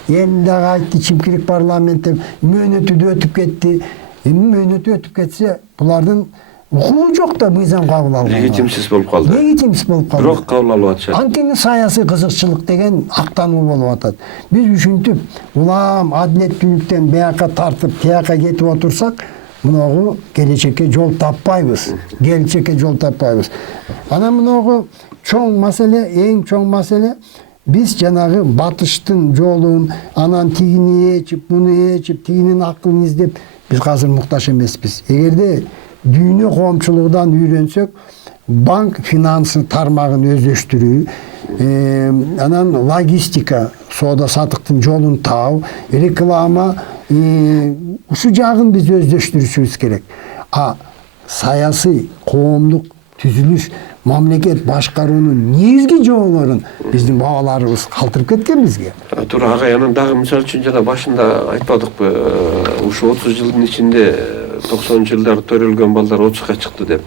Эми дагы айтты, чимкирик парламент деп мөөнөтү өтүп кетти. Эми мөөнөтү өтүп кетсе, булардын укугу жок да мыйзам кабыл алган. Легитимсиз болуп калды. Легитимсиз болуп калды. Бирок кабыл алып атышат. Анткени саясий кызыкчылык деген актануу болуп атат. Биз ушинтип улам адилеттүүлүктөн бияка тартып, тияка кетип отурсак, мынагу келечекке жол таппайбыз. Келечекке жол таппайбыз. Анан мынагу чоң маселе, эң чоң маселе, биз жанагы батыштын жолун, анан тигини ээчип, муну ээчип, тигинин акылын издеп, биз азыр муктаж эмеспиз. Эгерде дүйнө коомчулугунан үйрөнсөк, банк финансы тармагын өздөштүрүү, анан логистика, соода сатыктын жолун табуу, реклама, ушу жагын биз өздөштүрүшүбүз керек. А саясий, коомдук түзүлүш, мамлекет башкаруунун негизги жоболорун биздин бабаларыбыз калтырып кеткен бизге. Туура, ага, анан дагы мисалы үчүн жана башында айтпадыкпы, ушу 30 жылдын ичинде 90-жылдары төрөлгөн балдар 30га чыкты деп.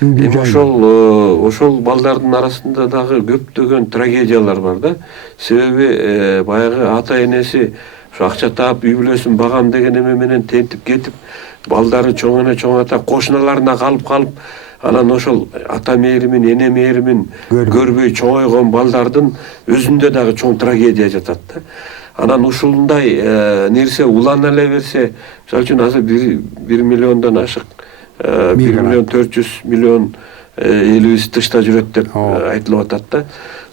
Эми ошол балдардын арасында дагы көптөгөн трагедиялар бар да. Себеби баягы ата энеси ошо акча таап үй бүлөсүн багам деген эме менен тентип кетип, балдары чоңойта кошуналарына калып, анан ошол ата мээримин, эне мээримин көрбөй чоңойгон балдардын өзүндө дагы чоң трагедия жатат да. Анан ушундай нерсе улана эле берсе, мисалы үчүн азыр 1 миллиондон ашык, 1 миллион 400 миллион элибиз тышта жүрөт деп айтылып атат да.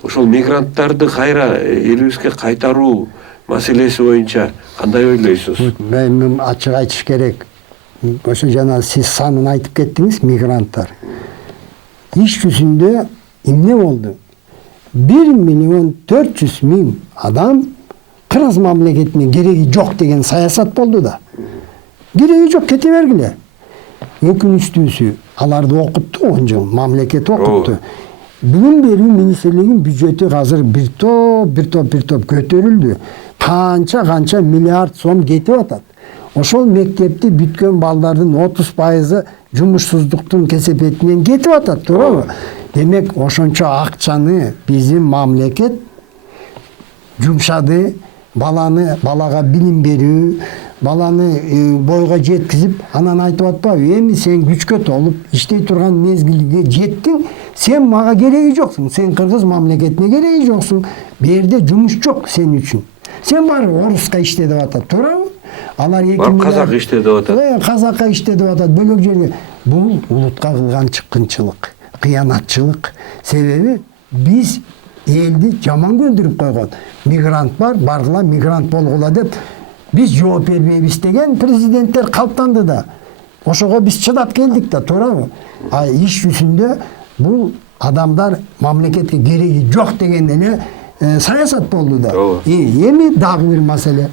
Ошол мигранттарды кайра элибизге кайтаруу маселеси боюнча кандай ойлойсуз? Мен ачык айтыш керек. Ошо жана сиз санын айтып кеттиңиз, мигранттар. Иш жүзүндө эмне болду? 1 миллион 400 миң адам Kırgыз мамлекетине кереги жок деген саясат болду да. Кереги жок, кете бергиле. Өкүнүчтүүсү аларды окутту 10 жыл, мамлекет окутту. Билим берүү министрлигинин бюджети азыр бир топ көтөрүлдү. Канча миллиард сом кетип атат. Ошол мектепти бүткөн балдардын 30% жумушсуздуктун кесепетинен кетип атат, туурабы? Демек, ошончо акчаны биздин мамлекет жумшады, балага билим берүү, баланы бойго жеткизип, анан айтып атпайбы, эми сен күчкө толуп, иштей турган мезгилге жеттиң, сен мага кереги жоксуң, сен кыргыз мамлекетине кереги жоксуң, берде жумуш жок сен үчүн. Сен бар оруска иште деп атат, туурабы? Алар 2 миллиард казак иште деп атат. Казакка иште деп атат, бөлөк жерге. Бул улутка кылган чыккынчылык, кыянатчылык. Себеби биз элди жаман көндүрүп койгон. Мигрант бар, баргыла мигрант болгула деп биз жооп бербейбиз деген президенттер калктанды да. Ошого биз чыдап келдик да, туурабы? А иш жүзүндө бул адамдар мамлекетке кереги жок деген эле саясат болду да. Эми дагы бир маселе.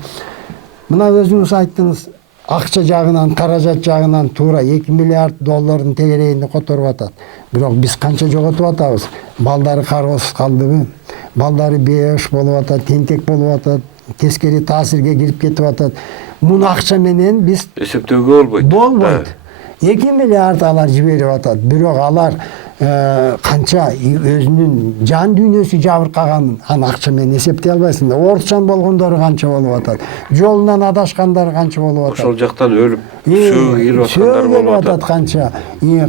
Мына өзүңүз айттыңыз, акча жагынан, каражат жагынан туура 2 миллиард доллардын тегерегинде которуп атат. Бирок биз канча жоготуп атабыз? Балдары кароосуз калдыбы? Балдары бейош болуп атат, тентек болуп атат, тескери таасирге кирип кетип атат. Муну акча менен биз эсептөөгө болбойт. 2 миллиард алар жиберип атат. Бирок алар канча өзүнүн жан дүйнөсү жабыркаганын аны акча менен эсептей албайсың да. Орусчан болгондору канча болуп атат, жолунан адашкандар канча болуп атат. Ошол жактан өлүп сөөгө кирип аткандар болуп атат.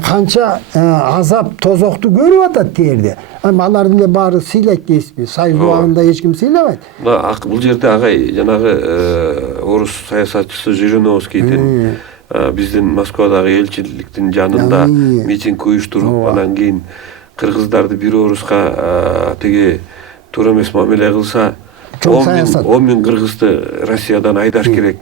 Канча азап тозокту көрүп атат тиерде. Аларды эле баары сыйлайт дейсизби? Союз убагында эч ким сыйлабайт. Бул жерде агай жанагы орус саясатчысы Жириновскийдин биздин Москвадагы элчиликтин жанында митинг уюштуруп, анан кийин кыргыздарды бир оруска тиги туура эмес мамиле кылса, 10 миң кыргызды Россиядан айдаш керек,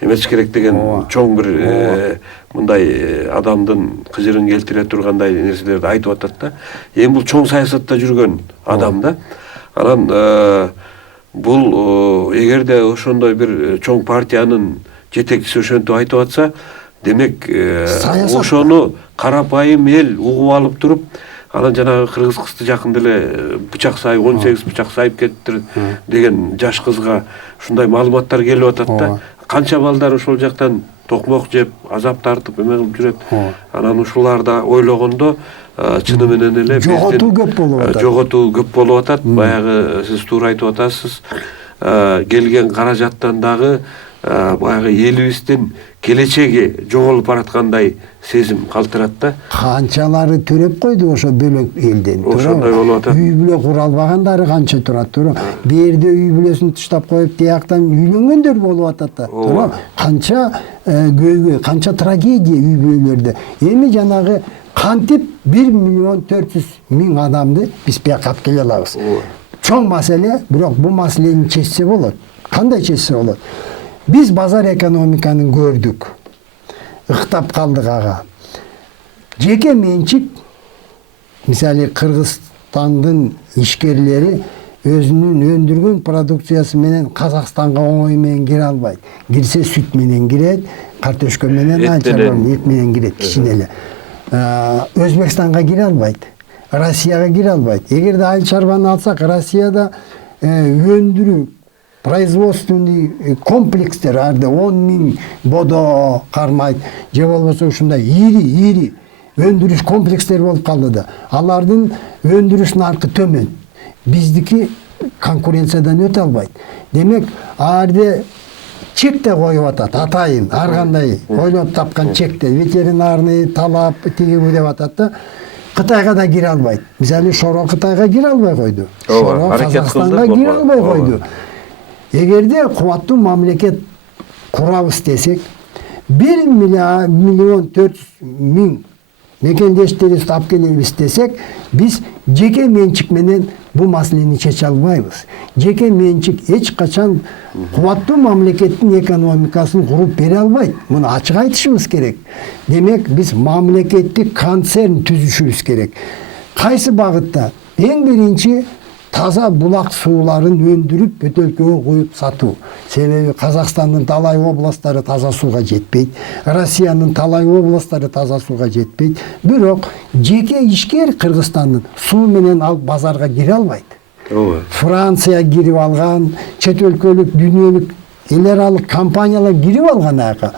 эмес керек деген чоң бир мындай адамдын кыжырын келтире тургандай нерселерди айтып атат да. Эми бул чоң саясатта жүргөн адам да. Анан бул эгерде ошондой бир чоң партиянын жетекчиси ошентип айтып атса, демек ошону карапайым эл угуп алып туруп, анан жанагы кыргыз кызды жакында эле бычак сайып, 18 бычак сайып кетиптир деген жаш кызга ушундай маалыматтар келип атат да. Канча балдар ошол жактан токмок жеп, азап тартып эме кылып жүрөт. Анан ушуларда ойлогондо чыны менен эле жоготуу көп болуп атат. Жоготуу көп болуп атат. Баягы сиз туура айтып атасыз. Келген каражаттан дагы баягы элибиздин келечеги жоголуп бараткандай сезим калтырат да. Канчалары төрөп койду ошо бөлөк элден. Ошондой болуп атат. Үй бүлө кура албагандары канча турат, туура. Берде үй бүлөсүн таштап коюп, тияктан үйлөнгөндөр болуп атат да. Туура. Канча көйгөй, канча трагедия үй бүлөлөрдө. Эми жанагы кантип 1 миллион 400 миң адамды биз бияка алып келе алабыз. Чоң маселе, бирок бул маселени чечсе болот. Кандай чечсе болот? Биз базар экономиканы көрдүк. Ыктап калдык ага. Жеке менчик, мисалы Кыргызстандын ишкерлери өзүнүн өндүргөн продукциясы менен Казакстанга оңой менен кире албайт. Кирсе сүт менен кирет, картошка менен, эт менен кирет, кичине эле. Өзбекстанга кире албайт. Россияга кире албайт. Эгерде айыл чарбаны алсак, Россияда өндүрүү производственный комплекстер арда 10 миң бодо кармайт, же болбосо ушундай ири өндүрүш комплекстер болуп калды да. Алардын өндүрүш наркы төмөн. Биздики конкуренциядан өтө албайт. Демек, арда чек де коюп атат, атайын, ар кандай ойлоп тапкан чекте, ветеринарный талап тиги бу деп атат да. Кытайга да кире албайт. Мисалы Шоро Кытайга кире албай койду. Шоро Казакстанга кире албай койду. Эгерде кубаттуу мамлекет курабыз десек, 1 миллион 400 миң мекендештерибизди алып келебиз десек, биз жеке менчик менен бул маселени чече албайбыз. Жеке менчик эч качан кубаттуу мамлекеттин экономикасын куруп бере албайт. Муну ачык айтышыбыз керек. Демек, биз мамлекеттик концерн түзүшүбүз керек. Кайсы багытта? Эң биринчи таза булак сууларын өндүрүп бөтөлкөгө коюп сатуу. Себеби Казакстандын талай областтары таза сууга жетпейт, Россиянын талай областтары таза сууга жетпейт. Бирок жеке ишкер Кыргызстандын суу менен алып базарга кире албайт. Франция кирип алган, чет өлкөлүк, дүйнөлүк эл аралык компаниялар кирип алган аяка.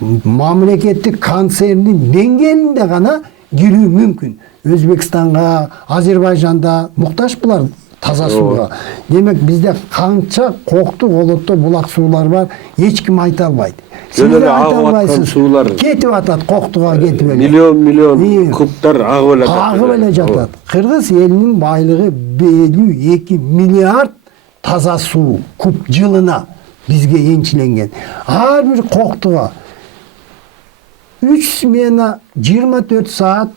Мамлекеттик концерндин деңгээлинде гана кирүү мүмкүн. Өзбекстанга, Азербайжанда муктаж булар таза сууга. Демек бизде канча коктуу олотто булак суулар бар, эч ким айта албайт. Жөн эле агып аткан суулар кетип атат, коктууга кетип эле. Миллион кубтар агып эле жатат. Агып эле жатат. Кыргыз элинин байлыгы 52 миллиард таза суу куб жылына бизге энчиленген. Ар бир коктууга 3 смена 24 саат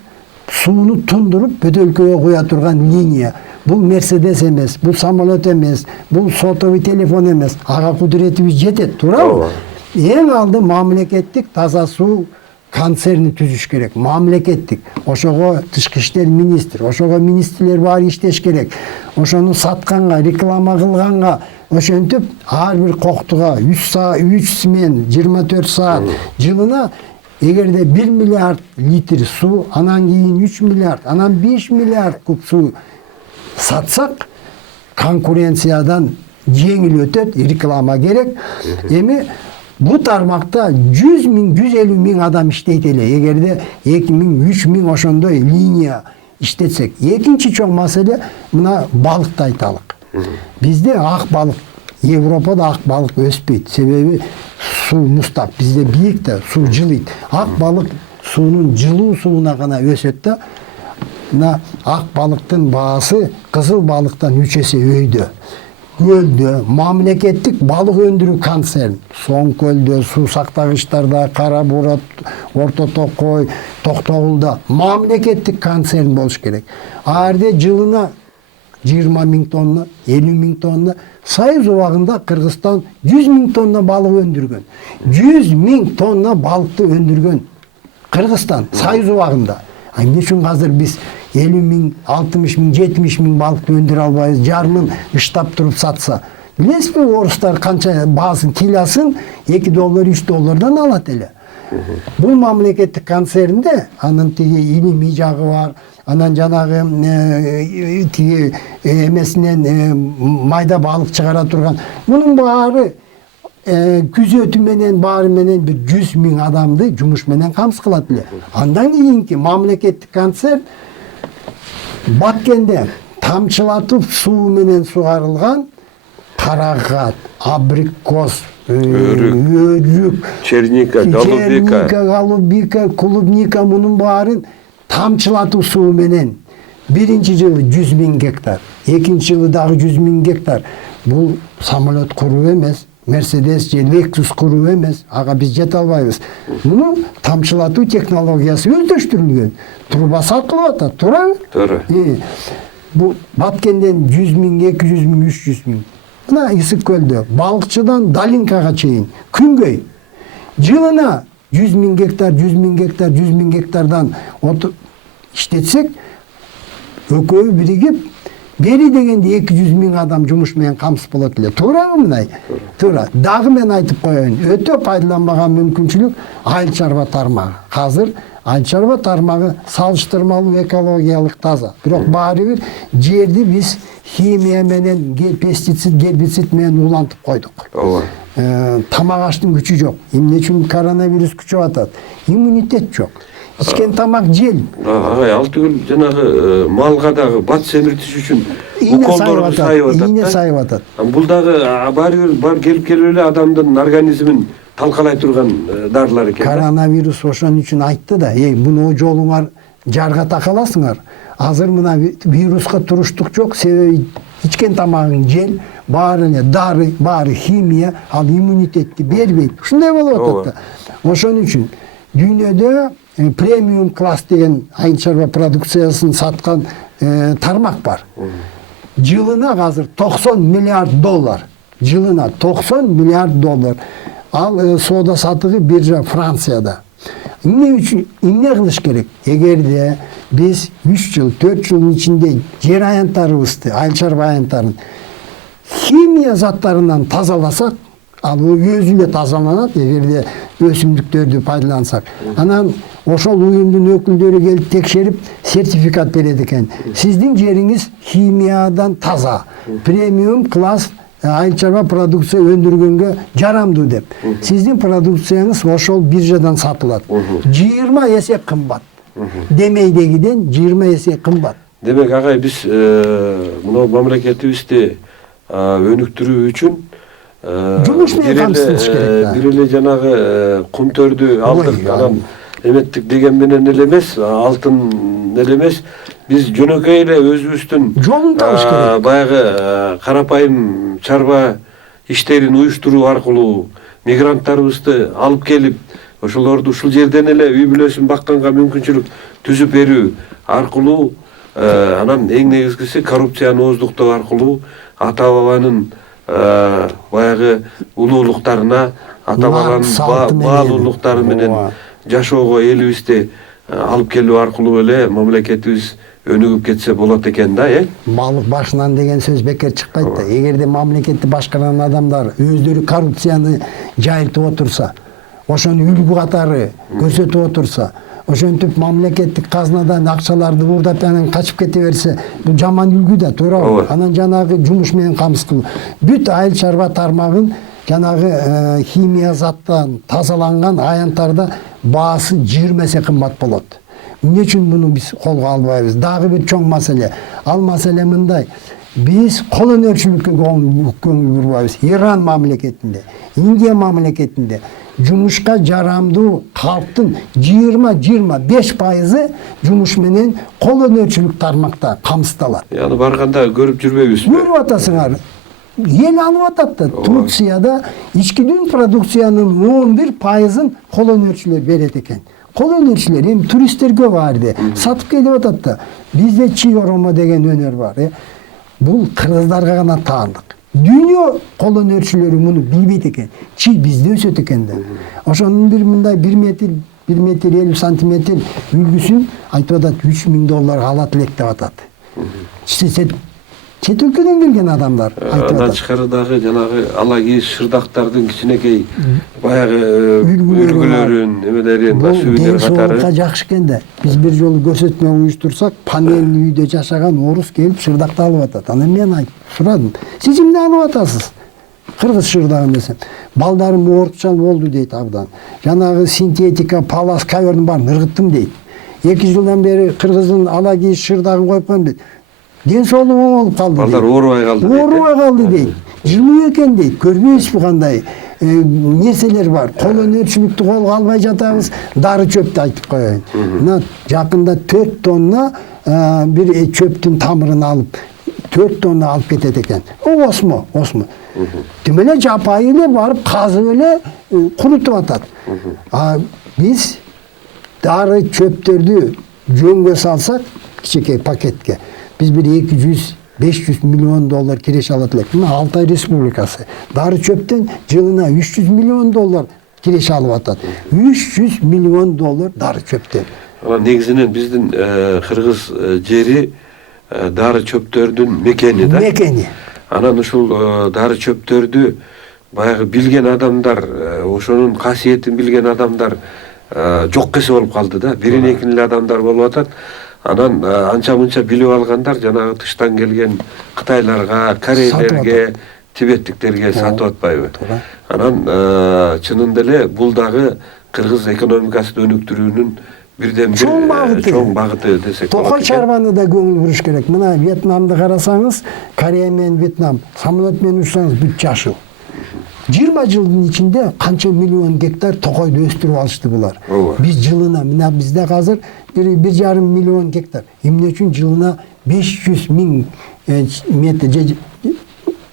сууну тундуруп бөтөлкөгө куя турган линия. Бул Мерседес эмес, бул самолет эмес, бул сотовый телефон эмес. Ага кудуретибиз жетет, туурабы? Эң алды мамлекеттик таза суу концерни түзүш керек. Мамлекеттик. Ошого тышкы иштер министр, ошого министрлер баары иштеш керек. Ошону сатканга, реклама кылганга, ошентип ар бир коктуга 3 смен 24 саат жылына эгерде 1 миллиард литр суу, анан кийин 3 миллиард, анан 5 миллиард куб суу сатсак, конкуренциядан жеңил өтөт, реклама керек. Эми бу тармакта 100 миң, 150 миң адам иштейт эле. Эгерде 2 миң, 3 миң ошондой линия иштетсек. Экинчи чоң маселе мына балыкты айталык. Бизде ак балык, Европада ак балык өспөйт. Себеби суу мустап, бизде бийик да, суу жылыйт. Ак балык суунун жылуу сууна гана өсөт да. Мына ак балыктын баасы кызыл балыктан 3 эсе өйдө. Көлдө мамлекеттик балык өндүрүү концерн, Соң көлдө, суу сактагычтарда, Кара Бурат, Орто Токой, Токтогулда мамлекеттик концерн болуш керек. Аарде жылына 20 миң тонна, 50 миң тонна, Союз убагында Кыргызстан 100 миң тонна балык өндүргөн. 100 миң тонна балыкты өндүргөн Кыргызстан Союз убагында. Эмне үчүн азыр биз 50 миң, 60 миң, 70 миң балыкты өндүрө албайбыз, жарымын ыштап туруп сатса. Билесизби, орустар канча баасын, килосын $2, $3 алат эле. Бул мамлекеттик концернде анын тиги илимий жагы бар, анан жанагы тиги эмесинен майда балык чыгара турган. Мунун баары күзөтүү менен баары менен бир 100 миң адамды жумуш менен камсыз кылат эле. Андан кийинки мамлекеттик концерн Баткенде тамчылатып суу менен сугарылган карагат, абрикос, өрүк, черника, голубика, клубника мунун баарын тамчылатып суу менен биринчи жылы 100 миң гектар, экинчи жылы дагы 100 миң гектар. Бул самолет куруу эмес, Мерседес же Lexus куруу эмес, ага биз жете албайбыз. Муну тамчылатуу технологиясы өздөштүрүлгөн. Труба сатылып атат, туурабы? Туура. Бу Баткенден 100 миң, 200 миң, 300 миң. Мына Ысык көлдө Балыкчыдан Далинкага чейин күнгөй жылына 100 миң гектар, 100 миң гектар, 100 миң гектардан иштетсек, экөө биригип бери дегенде 200 миң адам жумуш менен камсыз болот эле. Туурабы мынай? Туура. Дагы мен айтып коеюн, өтө пайдаланбаган мүмкүнчүлүк айыл чарба тармагы. Азыр айыл чарба тармагы салыштырмалуу экологиялык таза. Бирок баары бир жерди биз химия менен, пестицид, гербицид менен улантып койдук. Ооба. Тамак аштын күчү жок. Эмне үчүн коронавирус күчөп атат? Иммунитет жок. Ичкен тамак жел. Ал түгүл жанагы малга дагы бат семиртиш үчүн уколдорду сайып атат. Ийне сайып атат. Бул дагы бар келип эле адамдын организмин талкалай турган дарылар экен. Коронавирус ошон үчүн айтты да, муну жолуңар жарга такаласыңар. Азыр мына вируска туруштук жок, себеби ичкен тамагың жел, баары эле дары, баары химия, ал иммунитетти бербейт. Ушундай болуп атат да. Ошон үчүн дүйнөдө премиум класс деген айыл чарба продукциясын саткан тармак бар. Жылына азыр $90 миллиард. Жылына $90 миллиард. Ал соода сатыгы биржа Францияда. İnne kılış gerek? Eğer de biz 3 yıl, 4 yılın içinde yer ayantarımızdı, ayılçar ayantarın kimya zatlarından tazalasak, al o özüyle tazalanat, eğer de ösümlüklerini paydalansak. Anan oşol uyumdun öküldörü gelip tekşerip sertifikat beredi eken. Sizdin yeriniz kimyadan taza, premium klas ayılçarba produksiya öndürgөнгө жарамдуу деп. Сиздин продукцияңыз ошол биржадан сатылат. 20 эсе кымбат. Демейдегиден 20 эсе кымбат. Демек агай биз мына мамлекетибизди өнүктүрүү үчүн Жумуш менен камсыздыш керек. Бир эле жанагы кумтөрдү алдык, анан эметтик деген менен эле эмес, алтын эле эмес, биз жөнөкөй эле өзүбүздүн жолун табыш керек. Баягы карапайым чарба иштерин уюштуруу аркылуу мигранттарыбызды алып келип, ошолорду ушул жерден эле үй бүлөсүн бакканга мүмкүнчүлүк түзүп берүү аркылуу, анан эң негизгиси коррупцияны ооздуктоо аркылуу ата бабанын баягы улуулуктарына, ата бабанын баалуулуктары менен жашоого элибизди алып келүү аркылуу эле мамлекетибиз өнүгүп кетсе болот экен да, Балык башынан деген сөз бекер чыкпайт да. Эгерде мамлекетти башкарган адамдар өздөрү коррупцияны жайылтып отурса, ошону үлгү катары көрсөтүп отурса, ошентип мамлекеттик казнадан акчаларды уурдап анан качып кете берсе, бул жаман үлгү да, туурабы? Анан жанагы жумуш менен камсыз кылуу. Бүт айыл чарба тармагын жанагы химия заттан тазаланган аянтарда баасы 20 эсе кымбат болот. Эмне үчүн муну биз колго албайбыз? Дагы бир чоң маселе. Ал маселе мындай. Биз кол өнөрчүлүккө көңүл бурбайбыз. Иран мамлекетинде, Индия мамлекетинде жумушка жарамдуу калктын 20-25% жумуш менен кол өнөрчүлүк тармакта камсыздалат. Яны барганда көрүп жүрбөйбүзбү? Көрүп атасыңар. Ел алып атат да. Турцияда ички дүң продукциянын 11%-ын кол өнөрчүлөр берет экен. Кол өнөрчүлөр эми туристтерге барды, сатып келип атат да. Бизде чи оромо деген өнөр бар, Бул кыргыздарга гана таандык. Дүйнө кол өнөрчүлөрү муну билбейт экен. Чи бизде өсөт экен да. Ошонун бир мындай 1 метр 50 сантиметр үлгүсүн айтып атат $3.000 алат элек деп атат. Чет өлкөдөн келген адамдар айтып атат. Андан тышкары дагы жанагы ала кийиз шырдактардын кичинекей баягы үлгүлөрүн, эмелерин, сүйүнөр катары. Бул жакшы экен да. Биз бир жолу көрсөтмө уюштурсак, панельный үйдө жашаган орус келип шырдакты алып атат. Анан мен айтып сурадым. Сиз эмне алып атасыз? Кыргыз шырдагын десем. Балдарым оорукчал болду дейт абдан. Жанагы синтетика, палас, ковёрдун баарын ыргыттым дейт. 2 жылдан бери кыргыздын ала кийиз шырдагын коюп коем дейт. Ден соолугу болуп калды. Балдар оорубай калды дейт. Оорубай калды дейт. Жылуу экен дейт. Көрбөйсүзбү кандай нерселер бар. Кол өнөрчүлүктү колго албай жатабыз. Дары чөптү айтып коеюн. Мына жакында 4 тонна бир чөптүн тамырын алып 4 тонна алып кетет экен. Осмо. Тим эле жапайы эле барып казып эле курутуп атат. Биз дары чөптөрдү жөнгө салсак, кичинекей пакетке, биз бир $200-500 миллион киреше алат элек. Мына Алтай Республикасы дары чөптөн жылына $300 миллион киреше алып атат. $300 миллион дары чөптөн. Анан негизинен биздин кыргыз жери дары чөптөрдүн мекени да. Мекени. Анан ушул дары чөптөрдү баягы билген адамдар, ошонун касиетин билген адамдар жок кесе болуп калды да. Бирин-экин эле адамдар болуп атат. Анан анча-мынча билип алгандар жанагы тыштан келген кытайларга, корейлерге, тибеттиктерге сатып атпайбы? Анан чынында эле бул дагы кыргыз экономикасын өнүктүрүүнүн бирден бир чоң багыты десек болот. Токой чарбаны да көңүл буруш керек. Мына Вьетнамды карасаңыз, Корея менен Вьетнам, самолет менен учсаңыз бүт жашыл. 20 жылдын ичинде канча миллион гектар токойду өстүрүп алышты булар. Биз жылына, мына бизде азыр 1,5 миллион гектар. Эмне үчүн жылына 500 миң метр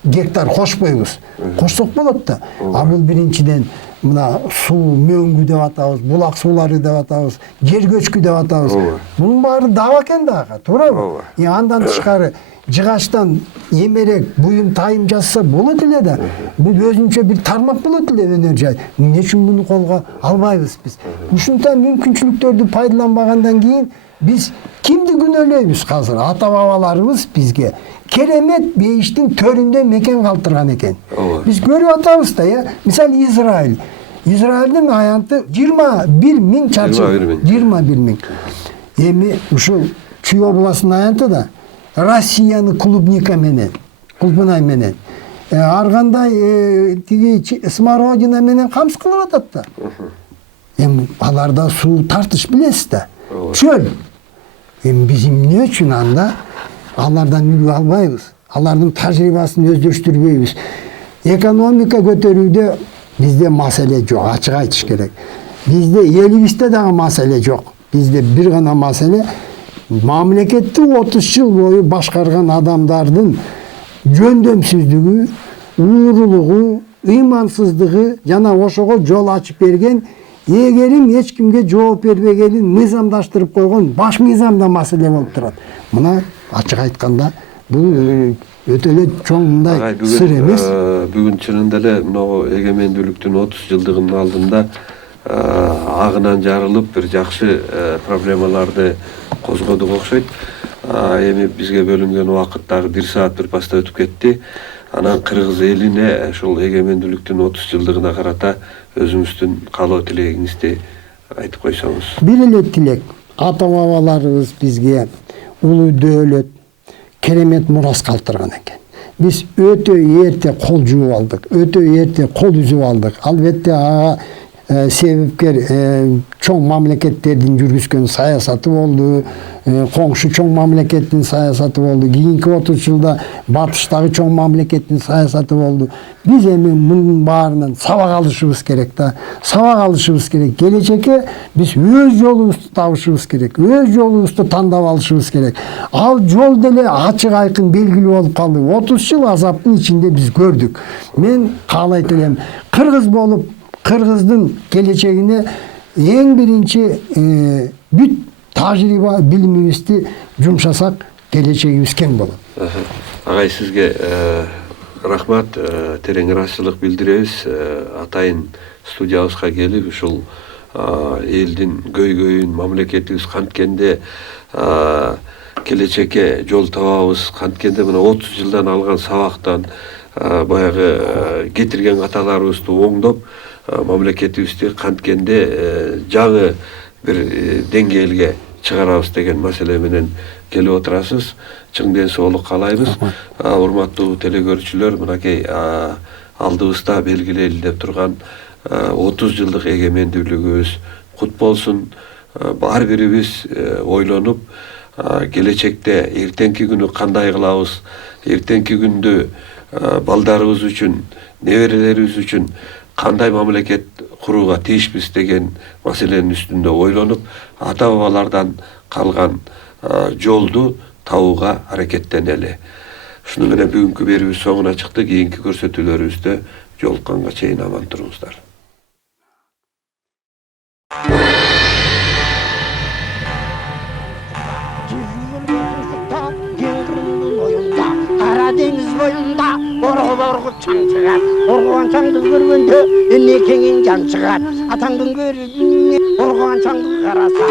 гектар кошпойбуз. Кошсок болот да. А бул биринчиден мына суу мөңгү деп атабыз, булак суулары деп атабыз, жер көчкү деп атабыз. Бунун баары даб экен дагы, туурабы? Андан тышкары жыгачтан эмерек буюм тайым жасаса болот эле да. Бул өзүнчө бир тармак болот эле өнөр жай. Эмне үчүн муну колго албайбыз биз? Ушундай мүмкүнчүлүктөрдү пайдаланбагандан кийин биз кимди күнөөлөйбүз азыр? Ата бабаларыбыз бизге керемет бейиштин төрүндө мекен калтырган экен. Биз көрүп атабыз да, мисалы Израиль. Израилдин аянты 21 миң чарчы. 21 миң. Эми ушул Чүй областынын аянты да Россияны клубника менен, клубнай менен, ар кандай тиги смородина менен камсыз кылып атат да. Эми аларда суу тартыш билесиз да. Чөл. Эми биз эмне үчүн анда алардан үлгү албайбыз? Алардын тажрыйбасын өздөштүрбөйбүз. Экономика көтөрүүдө бизде маселе жок, ачык айтыш керек. Бизде элибизде дагы маселе жок. Бизде бир гана маселе мамлекетти 30 жыл бою башкарган адамдардын жөндөмсүздүгү, уурулугу, ыймансыздыгы жана ошого жол ачып берген, эгерим эч кимге жооп бербегенин мыйзамдаштырып койгон баш мыйзамда маселе болуп турат. Мына ачык айтканда бул өтө эле чоң мындай сыр эмес. Бүгүн чынында эле могу эгемендүүлүктүн 30 жылдыгынын алдында агынан жарылып бир жакшы проблемаларды козгодук окшойт. Эми бизге бөлүнгөн убакыт дагы 1 саат бир паста өтүп кетти. Анан кыргыз элине ушул эгемендүүлүктүн 30 жылдыгына карата өзүңүздүн каалоо тилегиңизди айтып койсоңуз. Бир эле тилек. Ата бабаларыбыз бизге улуу дөөлөт, керемет мурас калтырган экен. Биз өтө эрте кол жууп алдык, өтө эрте кол үзүп алдык. Албетте ага себепкер чоң мамлекеттердин жүргүзгөн саясаты болду, коңшу чоң мамлекеттин саясаты болду, кийинки 30 жылда батыштагы чоң мамлекеттин саясаты болду. Биз эми мунун баарынан сабак алышыбыз керек да, сабак алышыбыз керек. Келечекке биз өз жолубузду табышыбыз керек, өз жолубузду тандап алышыбыз керек. Ал жол деле ачык айкын белгилүү болуп калды. 30 жыл азаптын ичинде биз көрдүк. Мен каалайт элем, кыргыз болуп кыргыздын келечегине эң биринчи бүт тажрыйба билимибизди жумшасак келечегибиз кең болот. Агай сизге рахмат, терең ыраазычылык билдиребиз. Атайын студиябызга келип ушул элдин көйгөйүн, мамлекетибиз канткенде келечекке жол табабыз, канткенде мына 30 жылдан алган сабактан баягы кетирген каталарыбызды оңдоп мамлекетибизди канткенде жаңы бир деңгээлге чыгарабыз деген маселе менен келип отурасыз. Чың ден соолук каалайбыз. Урматтуу телекөрүүчүлөр, мынакей алдыбызда белгилейли деп турган 30 жылдык эгемендүүлүгүбүз кут болсун. Бар бирибиз ойлонуп, келечекте эртеңки күнү кандай кылабыз, эртеңки күндө балдарыбыз үчүн, неберелерибиз үчүн кандай мамлекет курууга тийишпиз деген маселенин үстүндө ойлонуп, ата бабалардан калган жолду табууга аракеттенели. Шуну менен бүгүнкү берүүбүз соңуна чыкты. Кийинки көрсөтүүлөрүбүздө жолукканга чейин аман туруңуздар. Deniz boyunda orgu çan çıkar. Orguan çandı görgünde ne kengin can çıkar. Atandın görgünde orguan çandı karasa.